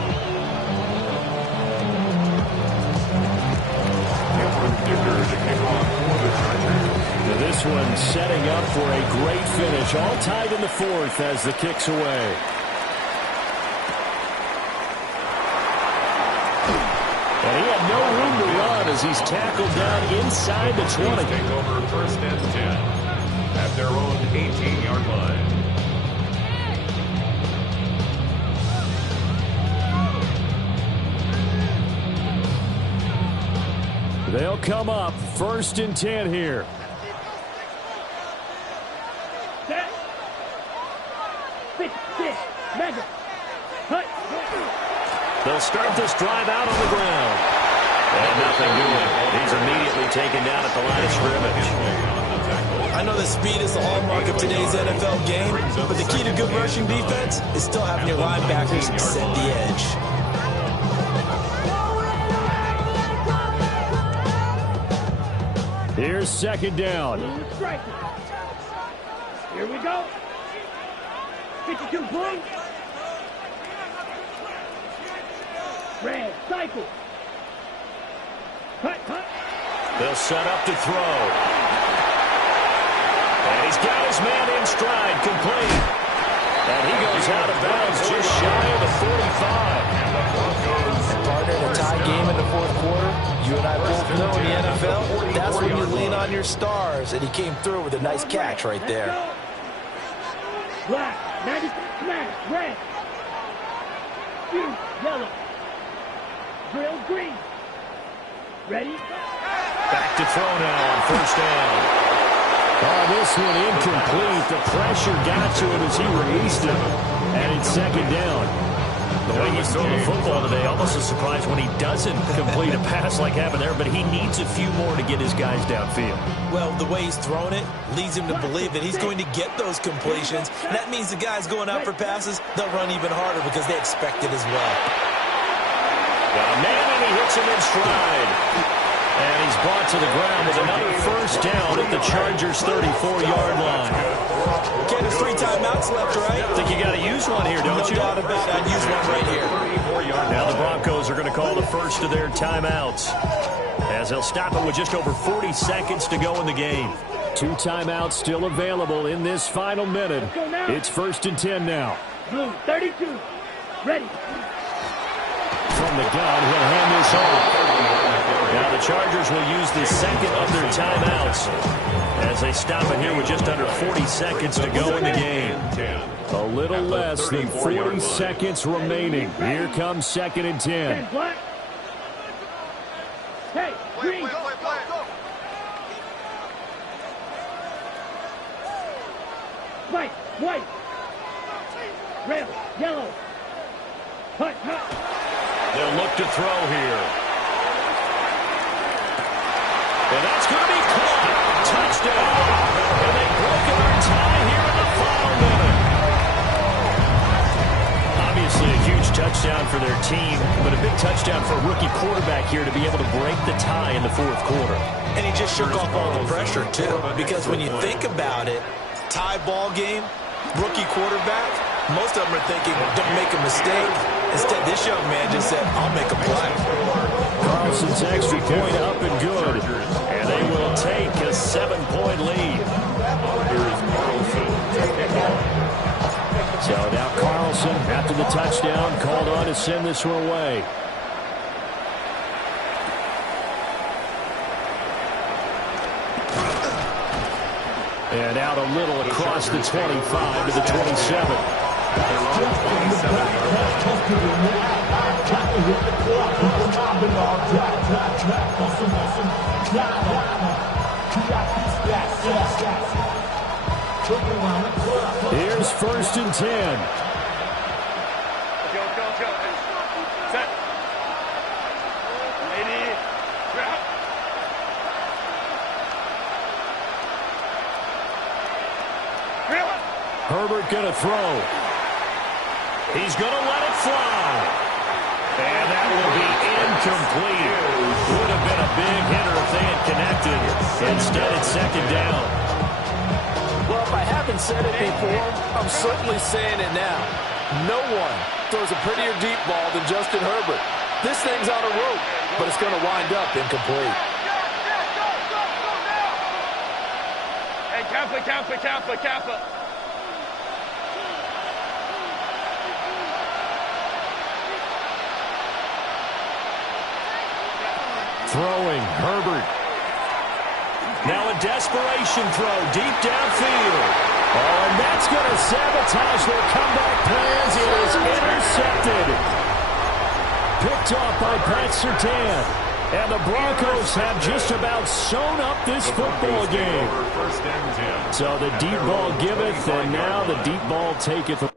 This one setting up for a great finish. All tied in the fourth as the kick's away. And he had no room to run as he's tackled down inside the 20. Take over first and 10 at their own 18-yard line. They'll come up first and 10 here. They'll start this drive out on the ground. And nothing doing. He's immediately taken down at the line of scrimmage. I know that speed is the hallmark of today's NFL game, but the key to good rushing defense is still having your linebackers set the edge. Here's second down. Here we go. 52 points. Red, cycle. Cut. They'll set up to throw. And he's got his man in stride, complete. And he goes out of bounds just shy of the 45. And partner, in a tie game in the fourth quarter, you and I both know in the NFL, that's when you lean on your stars. And he came through with a nice catch right there. Black, 96 smash, red. Blue, yellow. Drill, green. Ready? Back to throw now on first down. Oh, this one incomplete. The pressure got to him as he released it. And it's second down. The way he's throwing the football today, almost a surprise when he doesn't complete a pass like happened there, but he needs a few more to get his guys downfield. Well, the way he's thrown it leads him to believe that he's going to get those completions. And that means the guys going out for passes, they'll run even harder because they expect it as well. Got a man and he hits him in stride. And he's brought to the ground with another first down at the Chargers' 34-yard line. Okay, there's 3 timeouts left, right? I think you got to use one here, don't you? No doubt about it. I'd use one right here. Now the Broncos are going to call the first of their timeouts, as they'll stop it with just over 40 seconds to go in the game. 2 timeouts still available in this final minute. It's first and 10 now. Blue, 32. Ready. From the gun, he'll hand this off. Now the Chargers will use the second of their timeouts as they stop it here with just under 40 seconds to go in the game. A little less than 40 seconds remaining. Here comes second and 10. Black. Hey, green. White, white. Red, yellow. Hut. They'll look to throw here. And that's going to be caught. Touchdown. And they've broken our tie here in the final minute. Obviously a huge touchdown for their team, but a big touchdown for a rookie quarterback here to be able to break the tie in the fourth quarter. And he just shook off all the pressure, too, because when you think about it, tie ball game, rookie quarterback, most of them are thinking, don't make a mistake. Instead, this young man just said, I'll make a play. Carlson's extra point up and good. And they will take a 7-point lead. So now Carlson, after the touchdown, called on to send this one away. And out a little across the 25 to the 27. Here's 1st and 10. Go. Set. Lady. Grab. Herbert going to throw. He's going to let it fly. And that will be incomplete. Would have been a big hitter if they had connected. Instead, it's 2nd down. Well, if I haven't said it before, I'm certainly saying it now. No one throws a prettier deep ball than Justin Herbert. This thing's on a rope, but it's going to wind up incomplete. Hey, Kappa. Throwing, Herbert. Now a desperation throw deep downfield. Oh, and that's going to sabotage their comeback plans. It is intercepted. Picked off by Pat Surtain. And the Broncos have just about sewn up this football game. So the deep ball giveth, and now the deep ball taketh.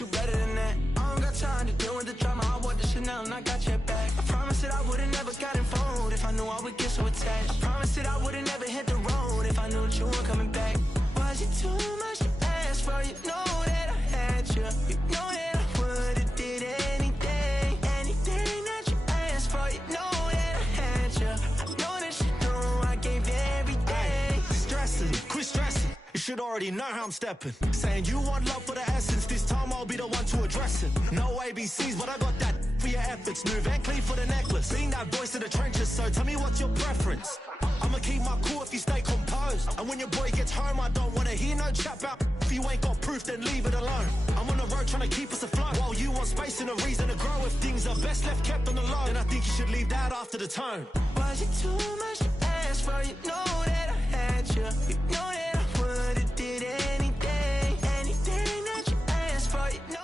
You better than that. I don't got time to deal with the drama. I want the Chanel and I got your back. I promise that I would've never got involved if I knew I would get so attached. I promise that I would've never hit the road if I knew that you weren't coming back. Was it too much to ask for? You know that I had you. You know that I would've did anything that you asked for. You know that I had you. I know that you know I gave everything. Stressing, quit stressing. You should already know how I'm stepping. Saying you want love for the essence. This time I'll be the one to address it. No ABCs, but I got that for your efforts. New Van Cleef for the necklace. Being that voice in the trenches, so tell me what's your preference. I'ma keep my cool if you stay composed. And when your boy gets home, I don't wanna hear no chat about. If you ain't got proof, then leave it alone. I'm on the road trying to keep us afloat. While you want space and a reason to grow. If things are best left kept on the low, then I think you should leave that after the tone. Was it too much to ask for? You know that I had you. You know that I would've did anything that you asked for. You know.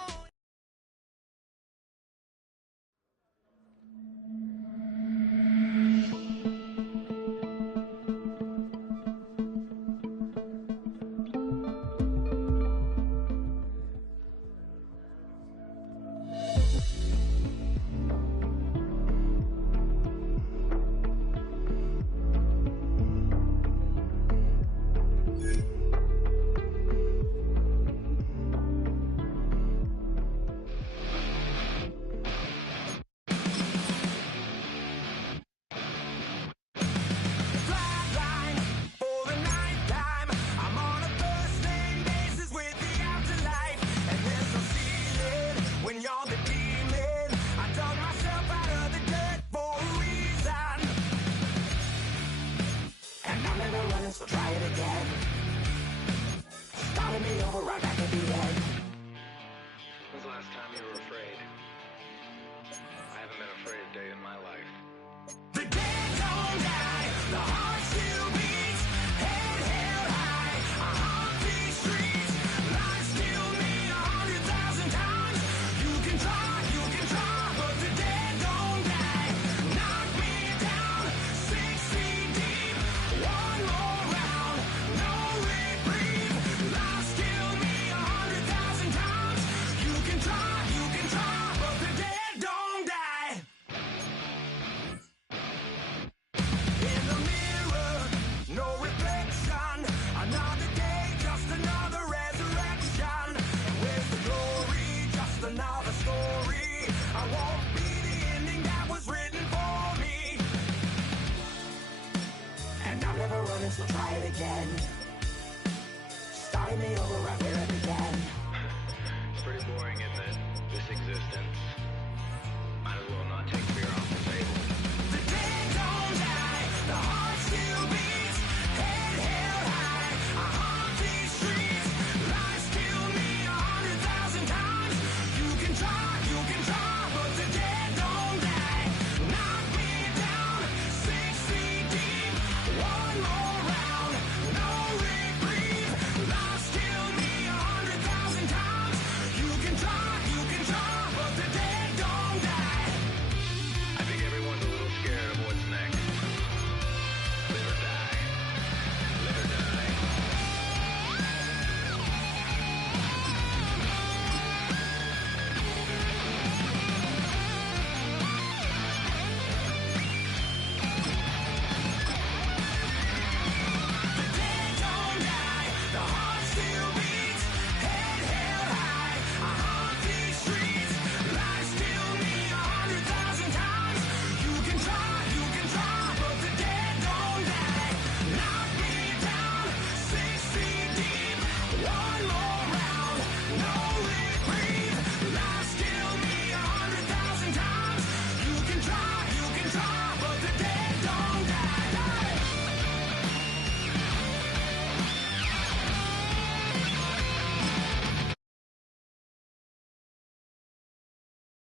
So try it again. Starting me over right back at the end. When's the last time you were afraid? I haven't been afraid a day in my life. The dead don't die, the heart still beats, head held high, I haunt these streets, life still me 100,000 times. You can try, but the dead don't die. Knock me down, 6 feet deep, one more round, no reprieve. Life still me 100,000 times. You can try, but the dead don't die. In the mirror, no reflection. Another day, just another resurrection. Where's the glory? Just another story. I won't be the ending that was written for me. And I'm never running, so try it again. Starting me over right where it began. pretty boring, isn't it? This existence.